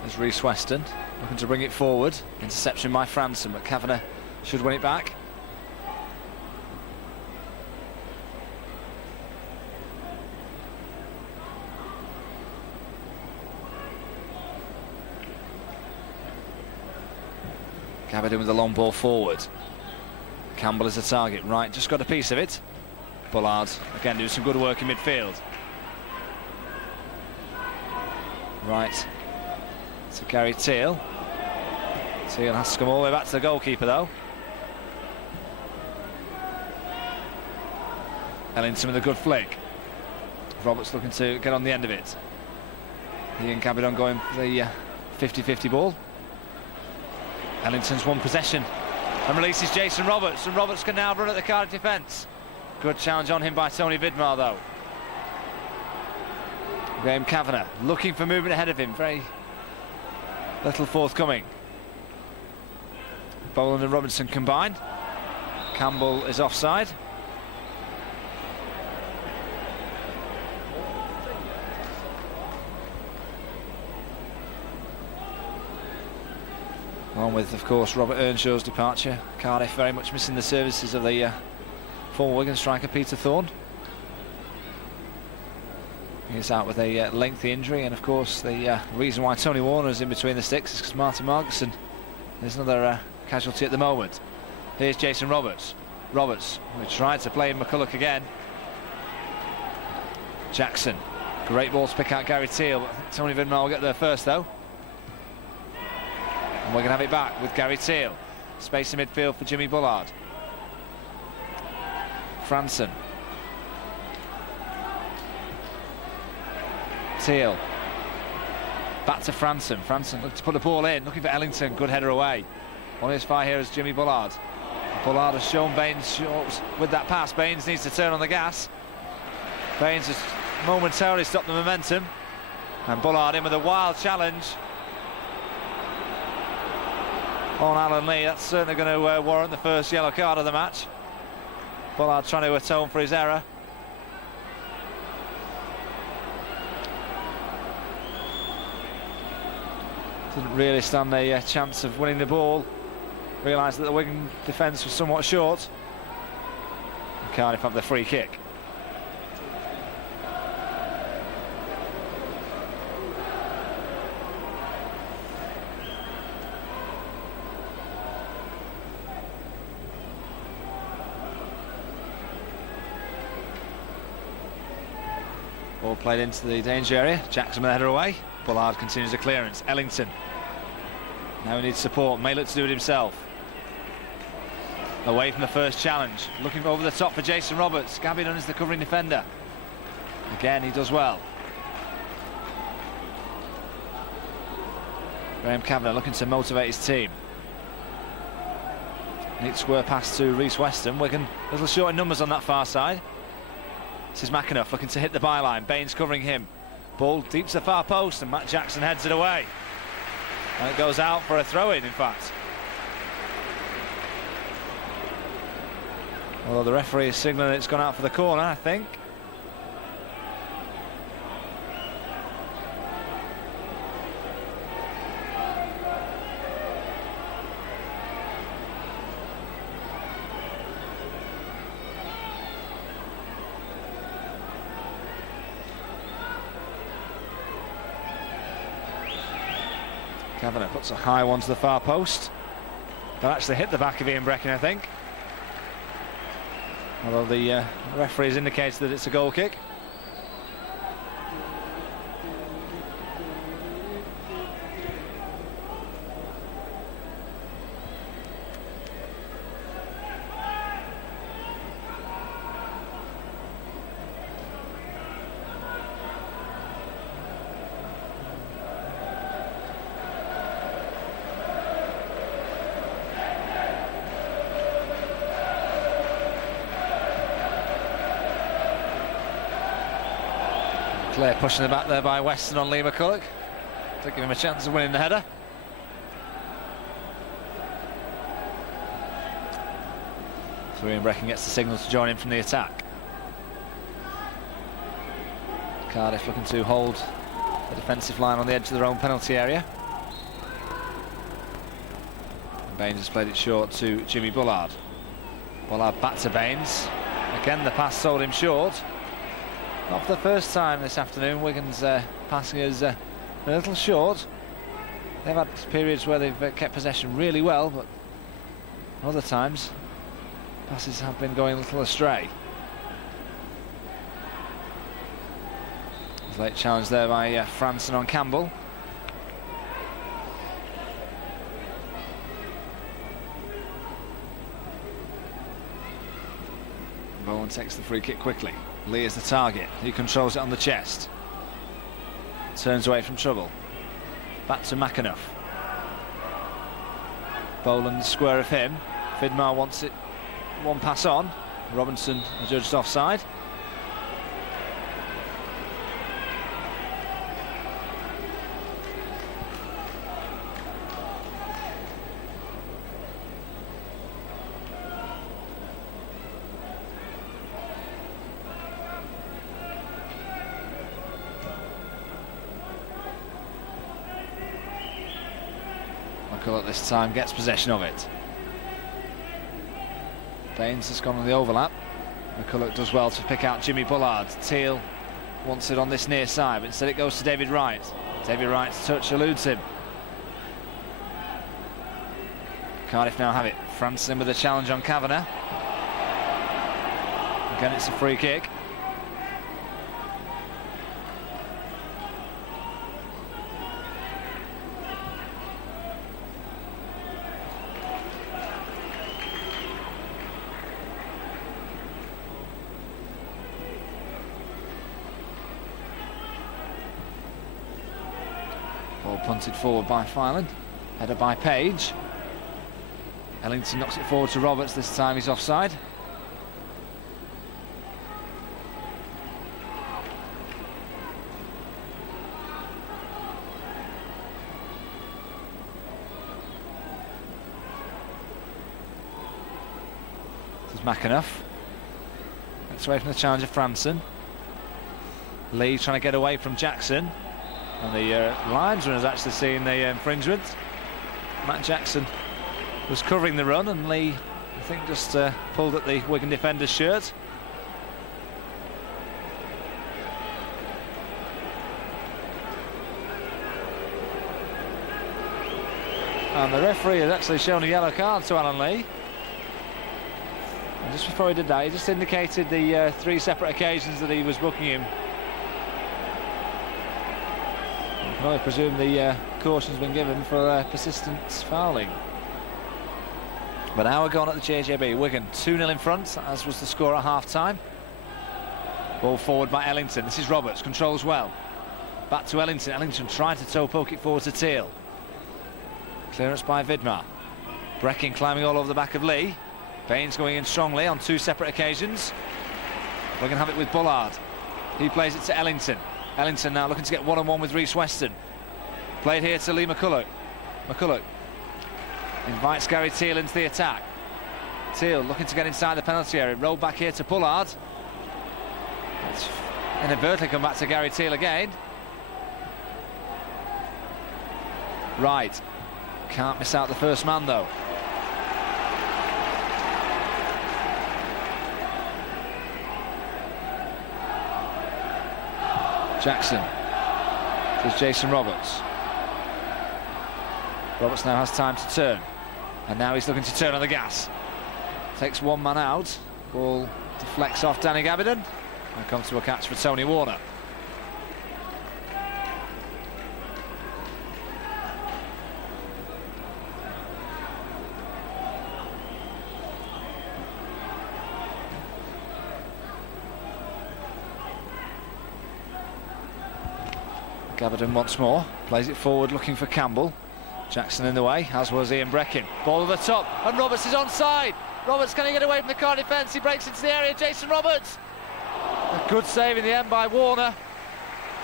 There's Reece Weston looking to bring it forward. Interception by Franson, but Kavanagh should win it back. Gabardine with the long ball forward. Campbell is the target, right, just got a piece of it. Bullard again doing some good work in midfield. Right to Gary Teal. Teal has to come all the way back to the goalkeeper though. Ellington with a good flick. Roberts looking to get on the end of it. He and Gabardine going for the 50-50 ball. Ellington's won possession and releases Jason Roberts, and Roberts can now run at the Cardiff defence. Good challenge on him by Tony Vidmar though. Graham Kavanagh looking for movement ahead of him, very little forthcoming. Boland and Robinson combine. Campbell is offside. Along with, of course, Robert Earnshaw's departure. Cardiff very much missing the services of the former Wigan striker Peter Thorne. He's out with a lengthy injury, and of course the reason why Tony Warner is in between the sticks is because Martin Margesson is another casualty at the moment. Here's Jason Roberts. Roberts, who tried to play McCulloch again. Jackson, great ball to pick out Gary Teal, but I think Tony Vidmar will get there first though. And we're going to have it back with Gary Teal. Space in midfield for Jimmy Bullard. Franson. Teal. Back to Franson. Franson looking to put the ball in, looking for Ellington. Good header away. On his far here is Jimmy Bullard. Bullard has shown Baines short with that pass. Baines needs to turn on the gas. Baines has momentarily stopped the momentum. And Bullard in with a wild challenge on Alan Lee. That's certainly going to warrant the first yellow card of the match. Bullard trying to atone for his error. Didn't really stand a chance of winning the ball. Realised that the Wigan defence was somewhat short. And Cardiff have the free kick. Ball played into the danger area. Jackson with the header away. Bullard continues the clearance. Ellington. Now he needs support. May look to do it himself. Away from the first challenge. Looking over the top for Jason Roberts. Gabardine is the covering defender. Again, he does well. Graham Kavanagh looking to motivate his team. Neat square pass to Reece Weston. Wigan a little short in numbers on that far side. This is McAnuff looking to hit the byline. Baines covering him. Ball deep to the far post, and Matt Jackson heads it away. And it goes out for a throw-in, in fact. Although the referee is signalling it's gone out for the corner, I think. Kavanagh puts a high one to the far post. That actually hit the back of Ian Brecken, I think. Although the referee has indicated that it's a goal kick. Clear pushing the back there by Weston on Lee McCulloch to give him a chance of winning the header. So Ian Brecken gets the signal to join in from the attack. Cardiff looking to hold the defensive line on the edge of their own penalty area. And Baines has played it short to Jimmy Bullard. Bullard back to Baines. Again the pass sold him short. Not for the first time this afternoon, Wigan's passing is a little short. They've had periods where they've kept possession really well, but other times passes have been going a little astray. Late challenge there by Franson on Campbell. Bowen takes the free kick quickly. Lee is the target. He controls it on the chest. Turns away from trouble. Back to McAnuff. Boland square of him. Vidmar wants it. One pass on. Robinson adjudged offside. McCulloch this time gets possession of it. Baines has gone on the overlap. McCulloch does well to pick out Jimmy Bullard. Teal wants it on this near side, but instead it goes to David Wright. David Wright's touch eludes him. Cardiff now have it. Franson with a challenge on Kavanagh. Again, it's a free kick. Ball punted forward by Filan. Header by Page. Ellington knocks it forward to Roberts. This time he's offside. This is McAnuff. Gets away from the challenge of Franson. Lee trying to get away from Jackson. And the linesman has actually seen the infringement. Matt Jackson was covering the run, and Lee, I think, just pulled at the Wigan defender's shirt. And the referee has actually shown a yellow card to Alan Lee. And just before he did that, he just indicated the 3 separate occasions that he was booking him. I presume the caution's been given for persistent fouling. But now we're gone at the JJB. Wigan 2-0 in front, as was the score at half-time. Ball forward by Ellington. This is Roberts, controls well. Back to Ellington. Ellington trying to toe-poke it forward to Teal. Clearance by Vidmar. Brecken climbing all over the back of Lee. Baines going in strongly on 2 separate occasions. We're going to have it with Bullard. He plays it to Ellington. Ellington now looking to get one-on-one with Rhys Weston. Played here to Lee McCulloch. McCulloch invites Gary Teal into the attack. Teal looking to get inside the penalty area. Rolled back here to Bullard. It's inadvertently come back to Gary Teal again. Right. Can't miss out the first man though. Jackson. There's Jason Roberts. Roberts now has time to turn. And now he's looking to turn on the gas. Takes one man out. Ball deflects off Danny Gabidon and comes to a catch for Tony Warner. Gabidon once more, plays it forward looking for Campbell. Jackson in the way, as was Ian Breckin. Ball at the top, and Roberts is onside. Roberts, can he get away from the Cardiff defence? He breaks into the area, Jason Roberts. A good save in the end by Warner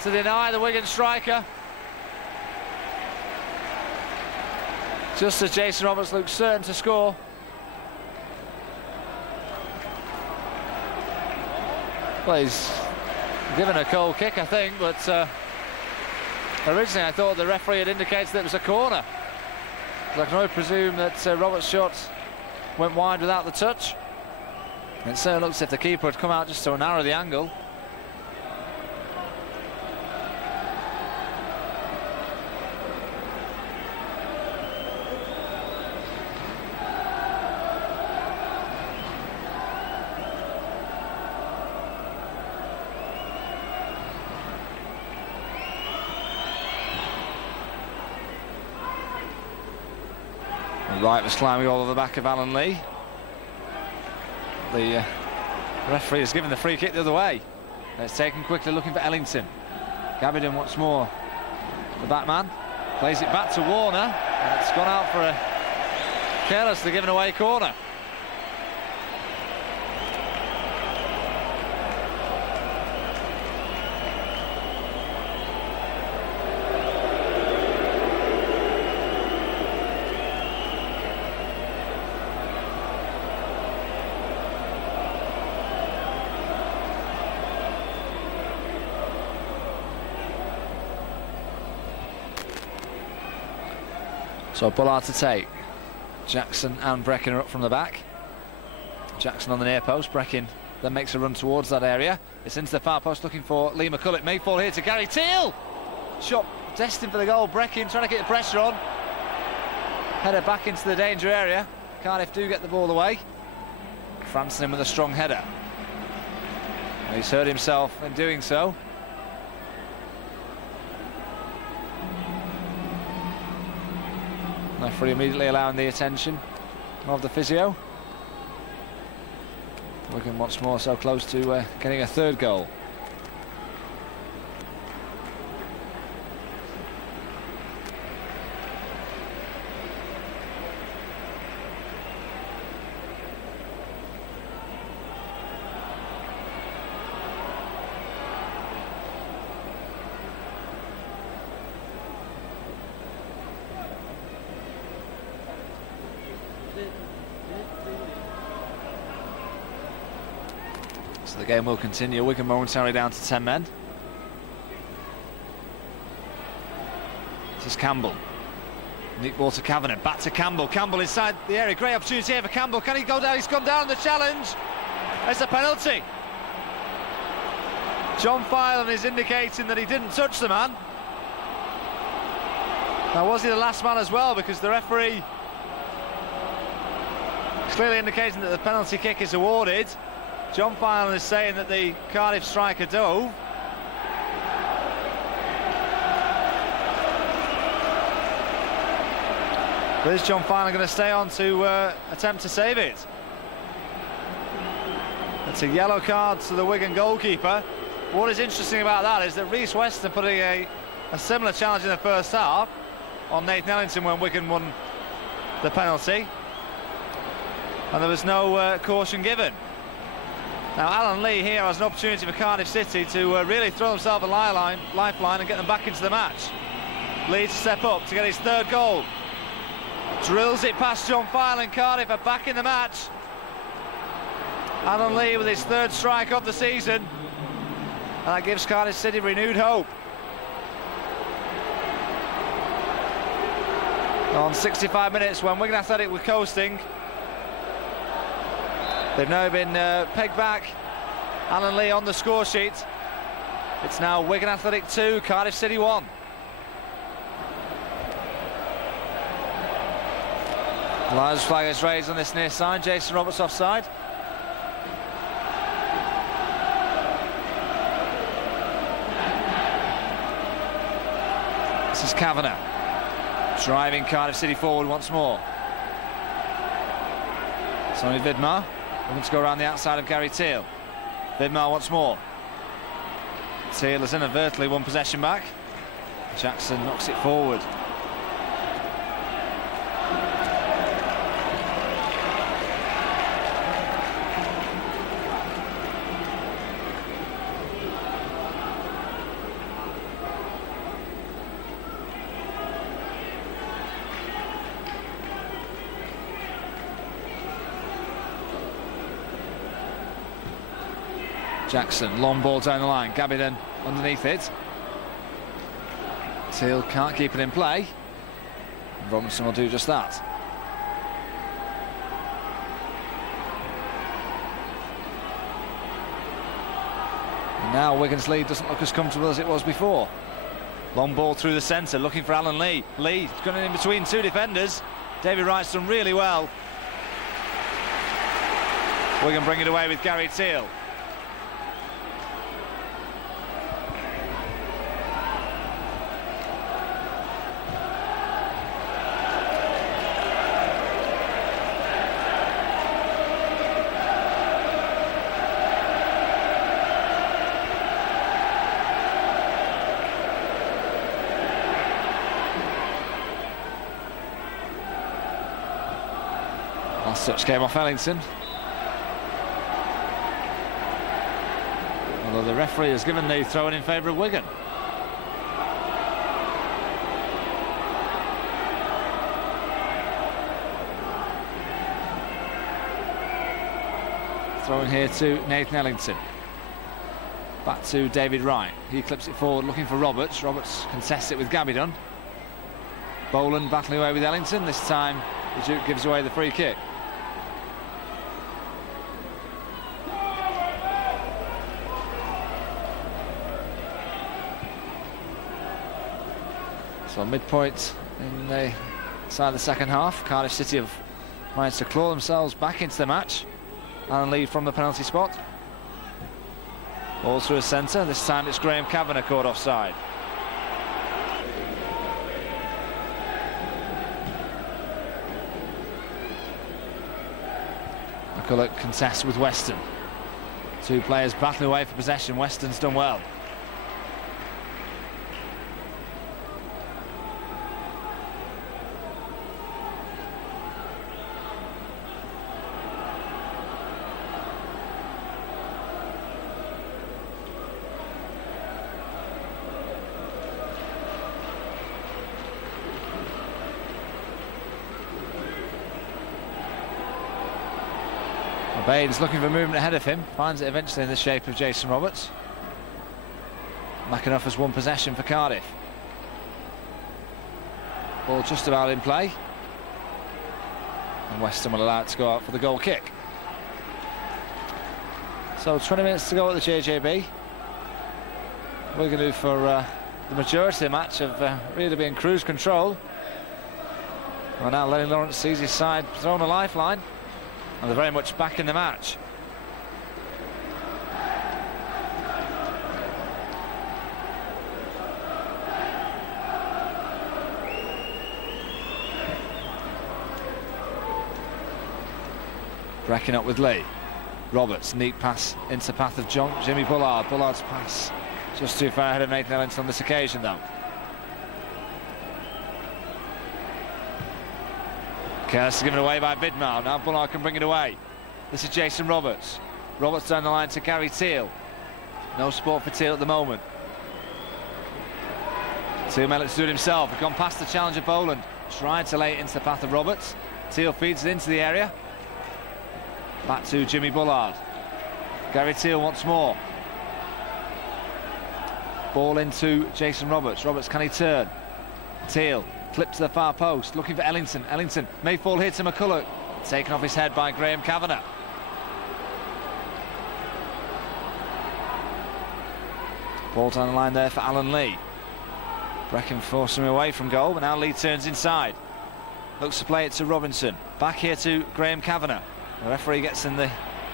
to deny the Wigan striker. Just as Jason Roberts looks certain to score. Well, he's given a cold kick, I think, but originally I thought the referee had indicated that it was a corner. I can only presume that Roberts' shot went wide without the touch. It certainly looks as if the keeper had come out just to narrow the angle. Wright was climbing all over the back of Alan Lee. The referee has given the free kick the other way. It's taken quickly, looking for Ellington. Gabidon once more. The backman plays it back to Warner, and it's gone out for a carelessly given away corner. So Bullard to take. Jackson and Breckin are up from the back. Jackson on the near post. Breckin then makes a run towards that area. It's into the far post looking for Lee McCulloch. May fall here to Gary Teal. Shot destined for the goal. Breckin trying to get the pressure on. Header back into the danger area. Cardiff do get the ball away. Franson in with a strong header. He's hurt himself in doing so. Referee immediately allowing the attention of the physio. Wigan once more so close to getting a third goal. So the game will continue. Wigan momentarily down to 10 men. This is Campbell. Nick ball to Kavanagh. Back to Campbell. Campbell inside the area. Great opportunity here for Campbell. Can he go down? He's gone down the challenge. It's a penalty. John Filan is indicating that he didn't touch the man. Now, was he the last man as well? Because the referee is clearly indicating that the penalty kick is awarded. John Filan is saying that the Cardiff striker dove. But is John Filan going to stay on to attempt to save it? It's a yellow card to the Wigan goalkeeper. What is interesting about that is that Reece Weston put a similar challenge in the first half on Nathan Ellington when Wigan won the penalty, and there was no caution given. Now Alan Lee here has an opportunity for Cardiff City to really throw himself a lifeline and get them back into the match. Lee to step up to get his third goal. Drills it past John Filan. Cardiff are back in the match. Alan Lee with his third strike of the season. And that gives Cardiff City renewed hope. On 65 minutes when Wigan Athletic were coasting, they've now been pegged back. Alan Lee on the score sheet. It's now Wigan Athletic 2, Cardiff City 1. Lions flag is raised on this near side. Jason Roberts offside. This is Kavanagh, driving Cardiff City forward once more. Sonny Vidmar, looking to go around the outside of Gary Teal. Vidmar once more. Teal has inadvertently won possession back. Jackson knocks it forward. Jackson, long ball down the line, Gabidon underneath it. Teal can't keep it in play. Robinson will do just that. And now Wigan's lead doesn't look as comfortable as it was before. Long ball through the centre, looking for Alan Lee. Lee going in between two defenders. David Wright's done really well. Wigan bring it away with Gary Teal. Last touch came off Ellington. Although the referee has given the throw-in in favour of Wigan. Throw-in here to Nathan Ellington. Back to David Wright. He clips it forward looking for Roberts. Roberts contests it with Gabidon. Boland battling away with Ellington. This time the Duke gives away the free kick. So midpoint in the side of the second half, Cardiff City have managed to claw themselves back into the match and lead from the penalty spot. Ball through a centre, this time it's Graham Kavanagh caught offside. McCulloch contests with Weston. Two players battling away for possession. Weston's done well. Baines looking for movement ahead of him, finds it eventually in the shape of Jason Roberts. McAnuff has won possession for Cardiff. Ball just about in play. And Weston will allow it to go out for the goal kick. So 20 minutes to go at the JJB. We're going to, for the majority of the match, have really been cruise control. Well, now Lenny Lawrence sees his side thrown a lifeline. And they're very much back in the match. Breaking up with Lee. Roberts, neat pass into the path of Jimmy Bullard. Bullard's pass just too far ahead of Nathan Ellington on this occasion, though. Careless is given away by Vidmar. Now Bullard can bring it away. This is Jason Roberts. Roberts down the line to Gary Teal. No support for Teal at the moment. Teal managed to do it himself. He's gone past the challenger Boland. Tried to lay it into the path of Roberts. Teal feeds it into the area. Back to Jimmy Bullard. Gary Teal once more. Ball into Jason Roberts. Roberts, can he turn? Teal. Flip to the far post, looking for Ellington. Ellington may fall here to McCulloch. Taken off his head by Graham Kavanagh. Ball down the line there for Alan Lee. Brecon forcing him away from goal, but now Lee turns inside. Looks to play it to Robinson. Back here to Graham Kavanagh. The referee gets in the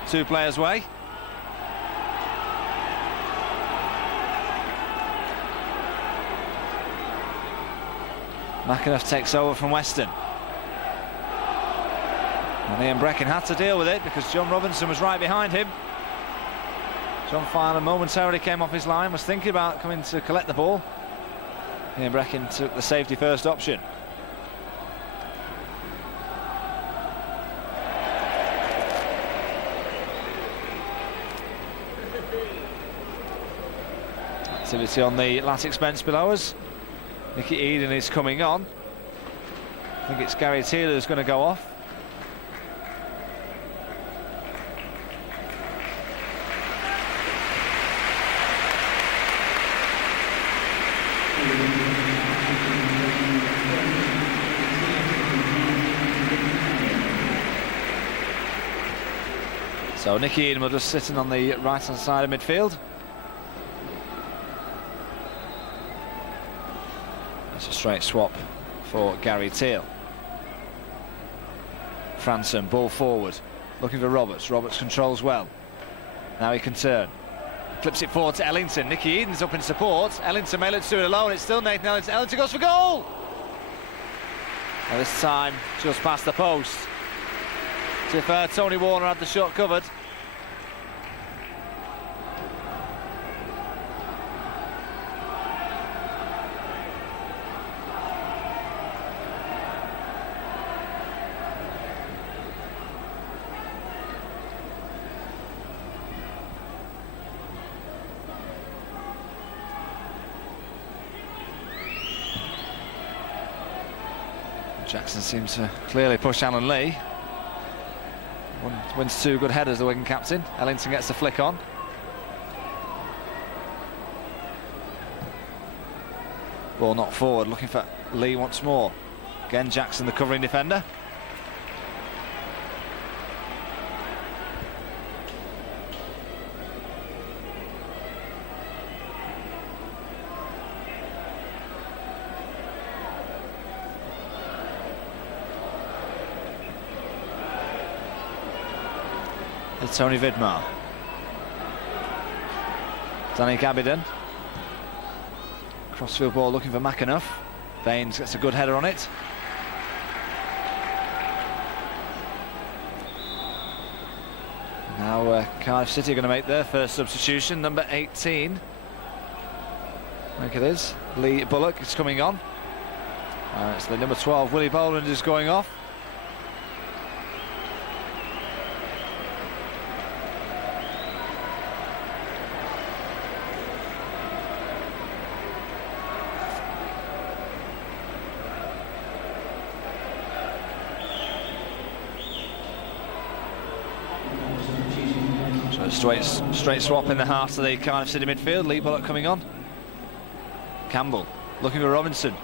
two players' way. McAnuff takes over from Weston. And Ian Brecken had to deal with it because John Robinson was right behind him. John Filer momentarily came off his line, was thinking about coming to collect the ball. Ian Brecken took the safety first option. Activity on the Latics bench below us. Nicky Eden is coming on. I think it's Gary Taylor who's going to go off. So Nicky Eden will just sitting on the right-hand side of midfield. That's a straight swap for Gary Teal. Franson, ball forward, looking for Roberts. Roberts controls well. Now he can turn. Clips it forward to Ellington. Nicky Eden's up in support. Ellington may look to do it alone. It's still Nathan Ellington. Ellington goes for goal! And this time, just past the post. To be fair, Tony Warner had the shot covered. Jackson seems to clearly push Alan Lee. Wins two good headers, the Wigan captain. Ellington gets the flick on. Ball knocked forward, looking for Lee once more. Again, Jackson, the covering defender. Tony Vidmar. Danny Gabidon. Crossfield ball looking for McAnuff. Baines gets a good header on it. Now Cardiff City are going to make their first substitution. Number 18. I think it is. Lee Bullock is coming on. It's the number 12, Willie Boland, is going off. Straight swap in the heart of the Cardiff City midfield. Lee Bullock coming on. Campbell looking for Robinson.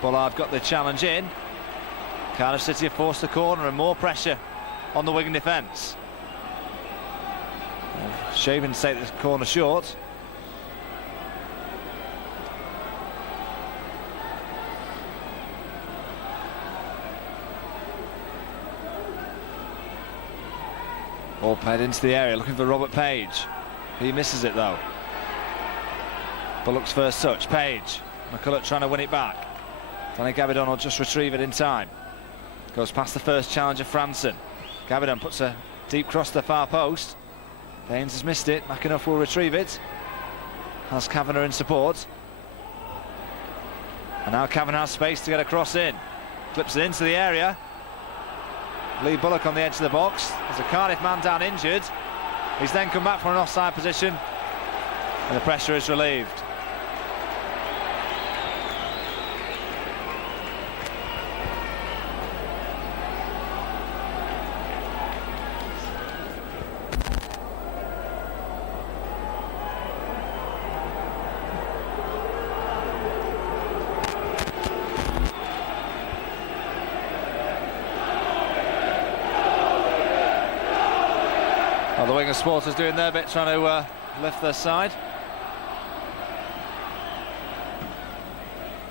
Bullard got the challenge in. Cardiff City have forced the corner and more pressure on the Wigan defence. Shaven take the corner short. Ball played into the area, looking for Robert Page. He misses it though. Bullock's first touch, Page. McCulloch trying to win it back. Danny Gabidon will just retrieve it in time. Goes past the first challenge of Franson. Gabidon puts a deep cross to the far post. Baines has missed it, McAnuff will retrieve it. Has Kavanagh in support. And now Kavanagh has space to get a cross in. Clips it into the area. Lee Bullock on the edge of the box. There's a Cardiff man down injured. He's then come back for an offside position and the pressure is relieved. Well, the Wigan supporters doing their bit, trying to lift their side.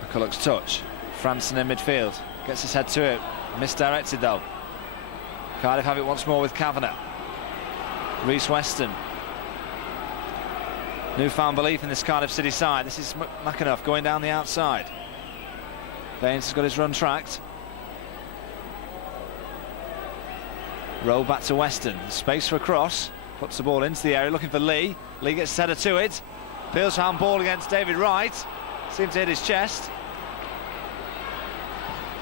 McCulloch's touch. Franson in midfield. Gets his head to it. Misdirected though. Cardiff have it once more with Kavanagh. Reece Weston. Newfound belief in this Cardiff City side. This is McAnuff going down the outside. Baines has got his run tracked. Roll back to Weston. Space for a cross. Puts the ball into the area, looking for Lee. Lee gets a header to it. Peels for handball against David Wright. Seems to hit his chest.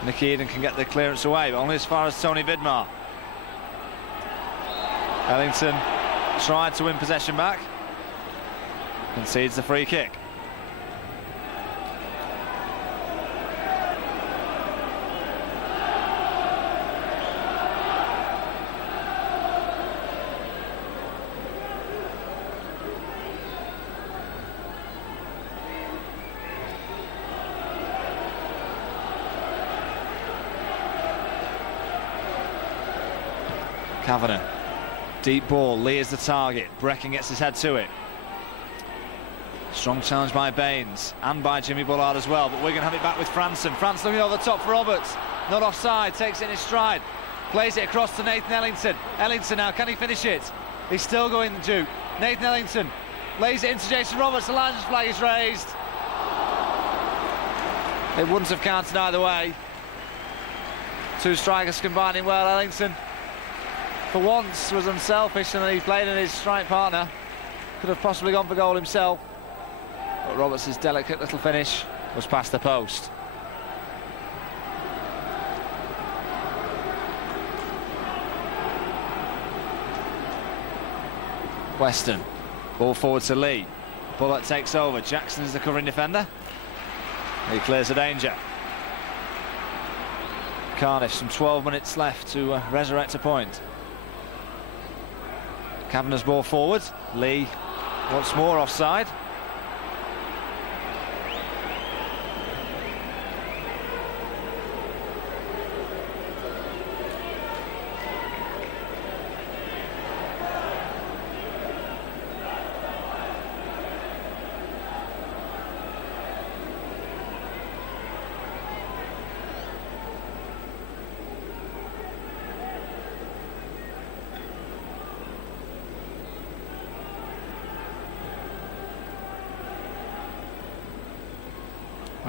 Nicky Eden can get the clearance away, but only as far as Tony Vidmar. Ellington tried to win possession back. Concedes the free kick. Kavanagh, deep ball, Lee is the target, Brecken gets his head to it. Strong challenge by Baines and by Jimmy Bullard as well, but Wigan have it back with Franson. Franson looking over the top for Roberts, not offside, takes it in his stride, plays it across to Nathan Ellington. Ellington now, can he finish it? He's still going the Duke. Nathan Ellington lays it into Jason Roberts, the linesman's flag is raised. It wouldn't have counted either way. Two strikers combining well. Ellington for once was unselfish and he played in his strike partner. Could have possibly gone for goal himself, but Roberts' delicate little finish was past the post. Weston, ball forward to Lee. Bullock takes over. Jackson is the covering defender. He clears the danger. Cardiff, some 12 minutes left to resurrect a point. Kavanagh's ball forward. Lee once more offside.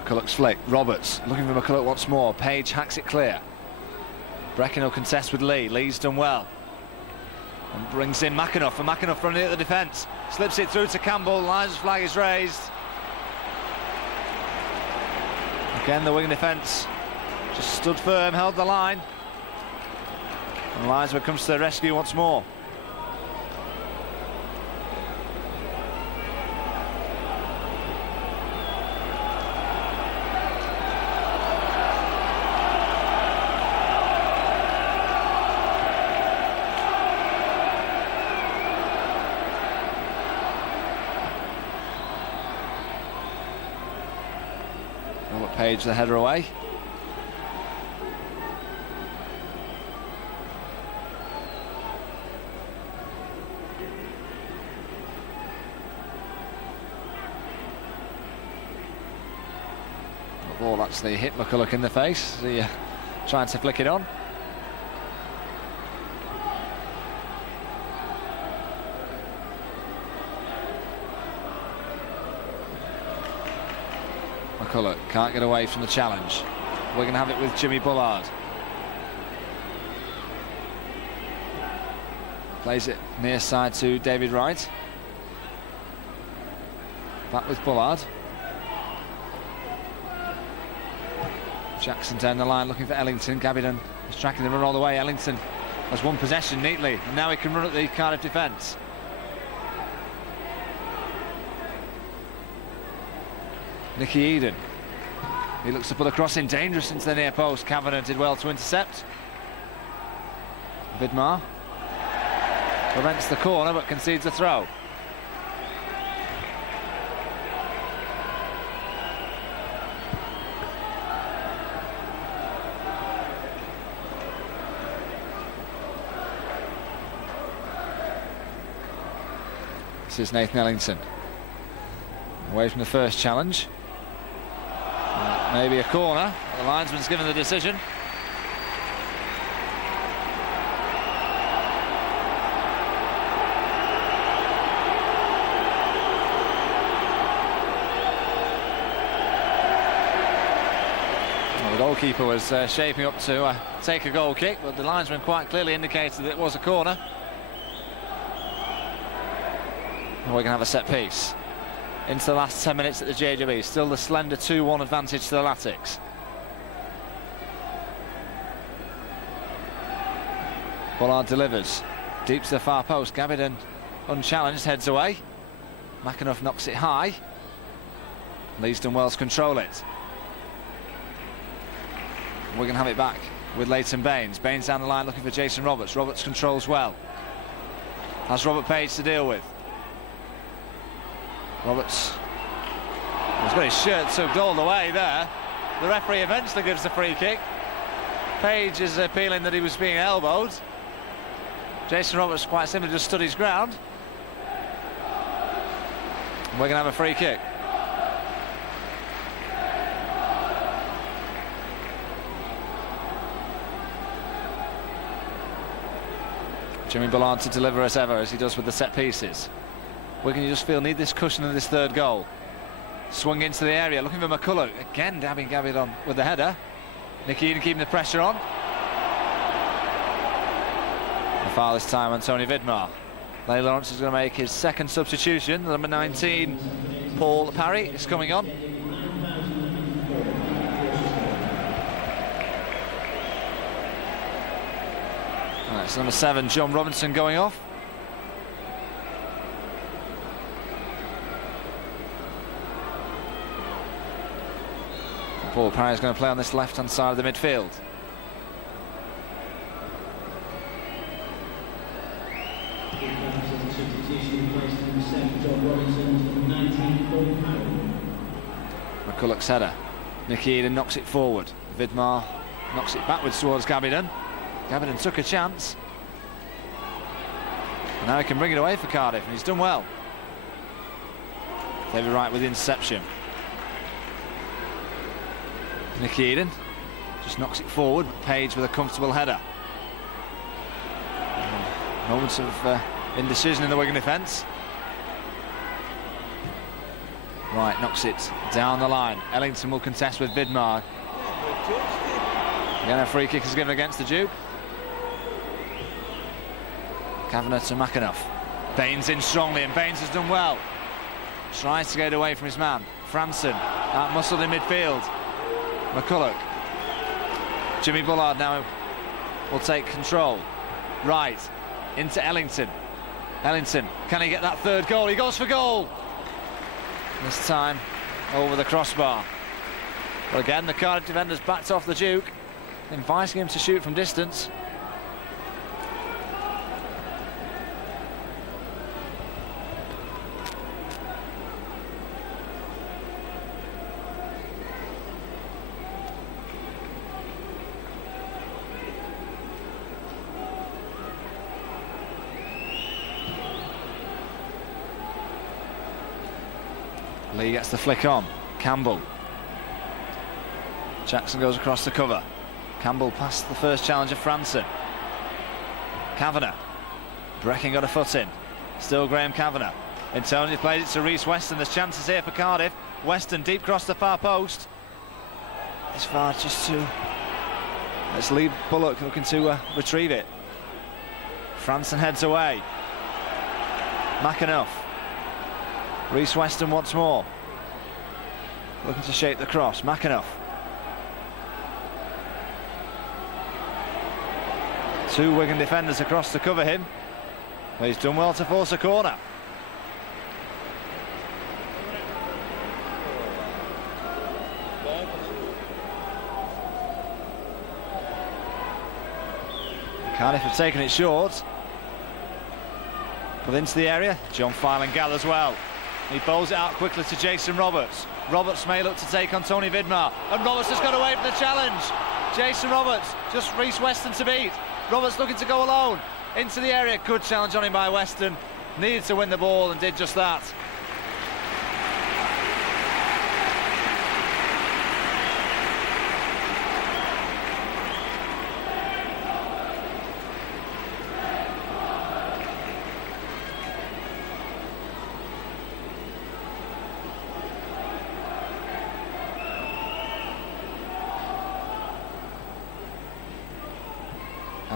McCulloch's flick. Roberts looking for McCulloch once more. Page hacks it clear. Brecken will contest with Lee. Lee's done well. And brings in McAnuff. And McAnuff running at the defence. Slips it through to Campbell. Linesman's flag is raised. Again, the Wigan defence just stood firm, held the line. And linesman comes to the rescue once more. Page the header away. The ball actually hit McCulloch in the face. He trying to flick it on. McCulloch can't get away from the challenge. We're going to have it with Jimmy Bullard. Plays it near side to David Wright. Back with Bullard. Jackson down the line looking for Ellington. Gabidon is tracking the run all the way. Ellington has won possession neatly, and now he can run at the Cardiff defence. Nicky Eden. He looks to put a cross in, dangerous into the near post. Kavanagh did well to intercept. Vidmar prevents the corner but concedes a throw. This is Nathan Ellington. Away from the first challenge. Maybe a corner. The linesman's given the decision. goalkeeper was shaping up to take a goal kick, but the linesman quite clearly indicated that it was a corner. And we're going to have a set piece into the last 10 minutes at the JJB. Still the slender 2-1 advantage to the Latics. Bullard delivers deep to the far post. Gabbidan, unchallenged, heads away. McAnuff knocks it high. Leaston Wells control it. We're going to have it back with Leighton Baines. Baines down the line looking for Jason Roberts. Roberts controls well. Has Robert Page to deal with. Roberts has got his shirt tugged all the way there. The referee eventually gives the free kick. Page is appealing that he was being elbowed. Jason Roberts quite simply just stood his ground. We're going to have a free kick. Jimmy Bullard to deliver as ever, as he does with the set pieces. Wigan, you just feel, need this cushion of this third goal. Swung into the area, looking for McCulloch. Again, dabbing Gabbidan with the header. Nick Eden keeping the pressure on. The foul this time on Tony Vidmar. Leigh Lawrence is going to make his second substitution. Number 19, Paul Parry, is coming on. Right, so number 7, John Robinson, going off. And Paul Parry is going to play on this left-hand side of the midfield. McCulloch's header. Nicky Eden knocks it forward. Vidmar knocks it backwards towards Gabbidan. Gabbidan took a chance. And now he can bring it away for Cardiff, and he's done well. David Wright with the interception. Nicky Eden just knocks it forward. Page with a comfortable header. Moments of indecision in the Wigan defence. Wright knocks it down the line. Ellington will contest with Vidmar. Again, a free kick is given against the Duke. Kavanagh to McAnuff. Baines in strongly, and Baines has done well. Tries to get away from his man. Franson out-muscled in midfield. McCulloch. Jimmy Bullard now will take control. Right into Ellington. Ellington, can he get that third goal? He goes for goal. This time over the crossbar. But again, the Cardiff defenders backed off the Duke, inviting him to shoot from distance. Lee gets the flick on. Campbell. Jackson goes across the cover. Campbell past the first challenger, Franson. Kavanagh. Brecking got a foot in. Still Graham Kavanagh. Antonio plays it to Reece Weston. There's chances here for Cardiff. Weston deep across the far post. It's far just to... It's Lee Bullock looking to retrieve it. Franson heads away. McAnuff. Reece Weston once more. Looking to shape the cross. McAnuff. Two Wigan defenders across to cover him. Well, he's done well to force a corner. Cardiff have taken it short. But into the area, John Filan gathers well. He bowls it out quickly to Jason Roberts. Roberts may look to take on Tony Vidmar, and Roberts has got away from the challenge. Jason Roberts, just Reece Weston to beat. Roberts looking to go alone into the area. Good challenge on him by Weston. Needed to win the ball and did just that.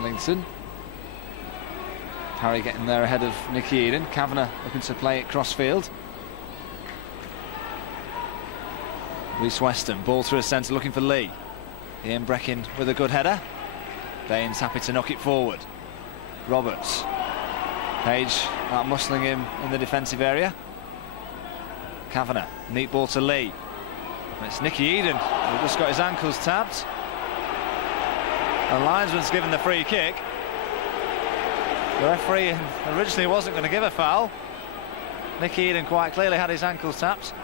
Ellington. Parry getting there ahead of Nicky Eden. Kavanagh looking to play it crossfield. Reece Weston, ball through a centre looking for Lee. Ian Breckin with a good header. Baines happy to knock it forward. Roberts. Page out muscling him in the defensive area. Kavanagh, neat ball to Lee. And it's Nicky Eden who just got his ankles tapped. The linesman's given the free kick. The referee originally wasn't going to give a foul. Nicky Eden quite clearly had his ankles tapped.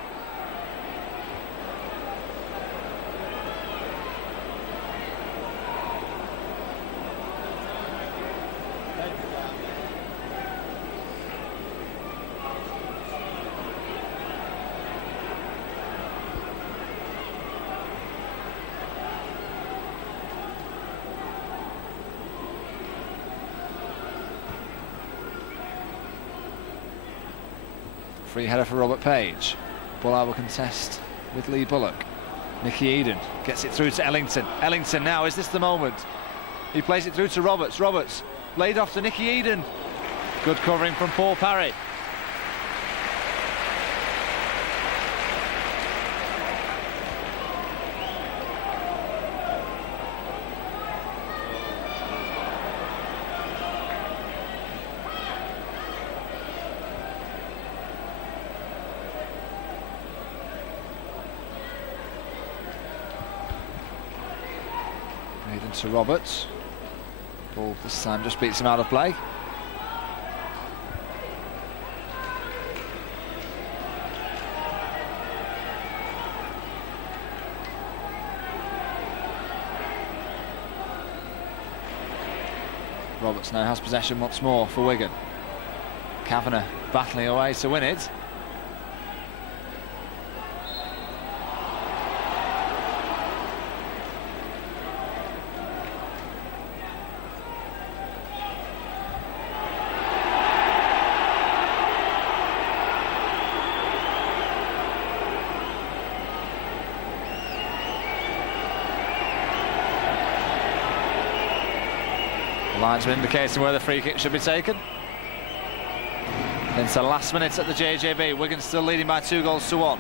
Free header for Robert Page. Bullard will contest with Lee Bullock. Nicky Eden gets it through to Ellington. Ellington now, is this the moment? He plays it through to Roberts. Roberts laid off to Nicky Eden. Good covering from Paul Parry. Eden to Roberts. Ball this time just beats him out of play. Roberts now has possession once more for Wigan. Kavanagh battling away to win it. Linesman indicating where the free kick should be taken. Into the last minute at the JJB. Wigan still leading by 2-1.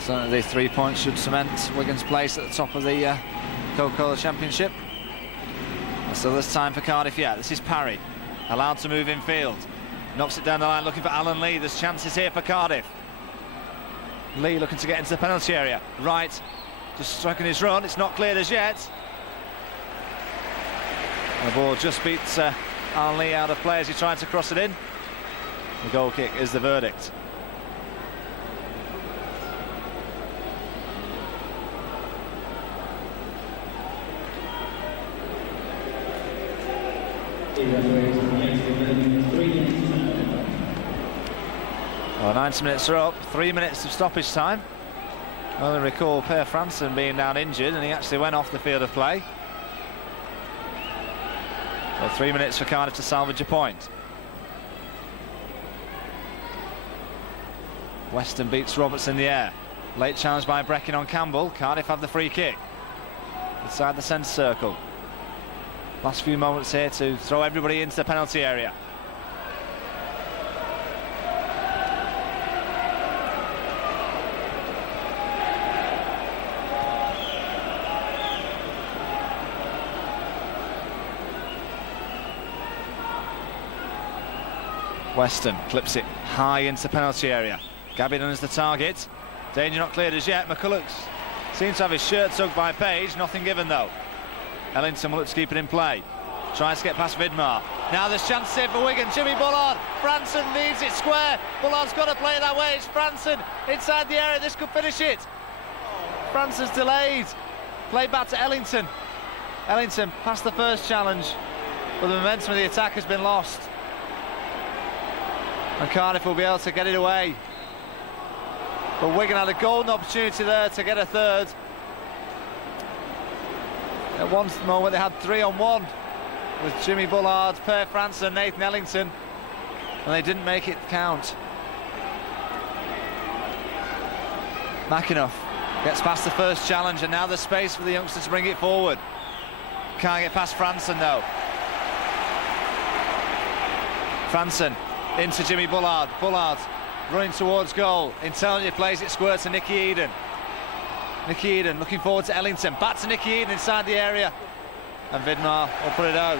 So the 3 points should cement Wigan's place at the top of the Coca Cola Championship. And so there's time for Cardiff yet. This is Parry, allowed to move in field. Knocks it down the line looking for Alan Lee. There's chances here for Cardiff. Lee looking to get into the penalty area. Right, just striking his run. It's not cleared as yet. The ball just beats Alan Lee out of play as he tried to cross it in. The goal kick is the verdict. Well, 90 minutes are up, 3 minutes of stoppage time. Well, I recall Per Franson being down injured and he actually went off the field of play. So 3 minutes for Cardiff to salvage a point. Weston beats Roberts in the air. Late challenge by Breckin on Campbell. Cardiff have the free kick. Inside the centre circle. Last few moments here to throw everybody into the penalty area. Weston clips it high into the penalty area. Gabidon is the target. Danger not cleared as yet. McCulloch seems to have his shirt tugged by Page. Nothing given though. Ellington will look to keep it in play. Tries to get past Vidmar. Now there's chance here for Wigan. Jimmy Bullard. Franson leaves it square. Bullard's got to play it that way. It's Franson inside the area. This could finish it. Franson's delayed. Played back to Ellington. Ellington passed the first challenge, but the momentum of the attack has been lost. And Cardiff will be able to get it away. But Wigan had a golden opportunity there to get a third. At one moment they had 3-on-1 with Jimmy Bullard, Per Franson, Nathan Ellington, and they didn't make it count. McAnuff gets past the first challenge, and now there's space for the youngster to bring it forward. Can't get past Franson though. Franson into Jimmy Bullard. Bullard running towards goal. Intelligently plays it square to Nicky Eden. Nicky Eden looking forward to Ellington. Back to Nicky Eden inside the area. And Vidmar will put it out.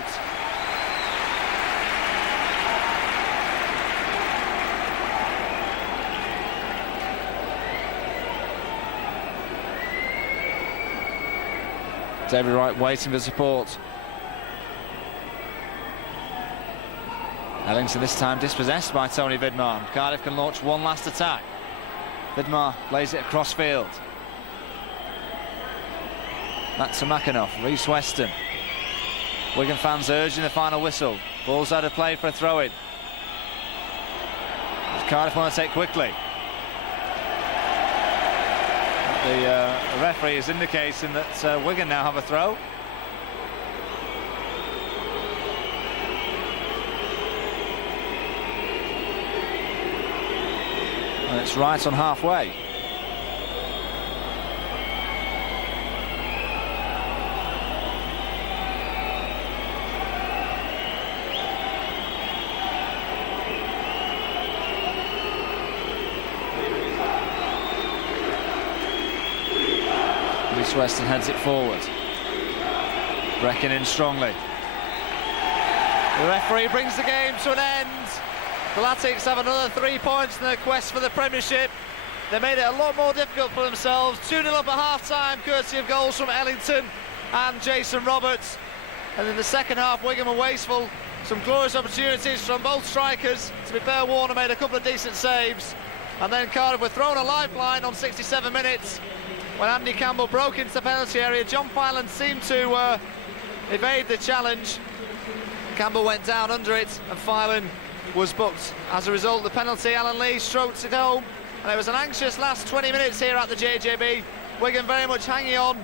David Wright waiting for support. Ellington this time dispossessed by Tony Vidmar. Cardiff can launch one last attack. Vidmar plays it across field. Back to McAnuff, Reece Weston. Wigan fans urging the final whistle. Ball's out of play for a throw-in. Cardiff want to take quickly. The referee is indicating that Wigan now have a throw. And it's right on halfway. Reece Weston heads it forward. Brecken in strongly. The referee brings the game to an end. The Latics have another 3 points in their quest for the Premiership. They made it a lot more difficult for themselves. 2-0 up at half-time, courtesy of goals from Ellington and Jason Roberts. And in the second half, Wigan were wasteful. Some glorious opportunities from both strikers. To be fair, Warner made a couple of decent saves. And then Cardiff were thrown a lifeline on 67 minutes. When Andy Campbell broke into the penalty area, John Filan seemed to evade the challenge. Campbell went down under it, and Filan was booked. As a result, the penalty, Alan Lee stroked it home, and it was an anxious last 20 minutes here at the JJB. Wigan very much hanging on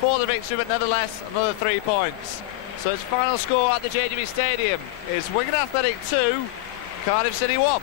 for the victory, but nevertheless, another 3 points. So its final score at the JJB Stadium is Wigan Athletic 2, Cardiff City 1.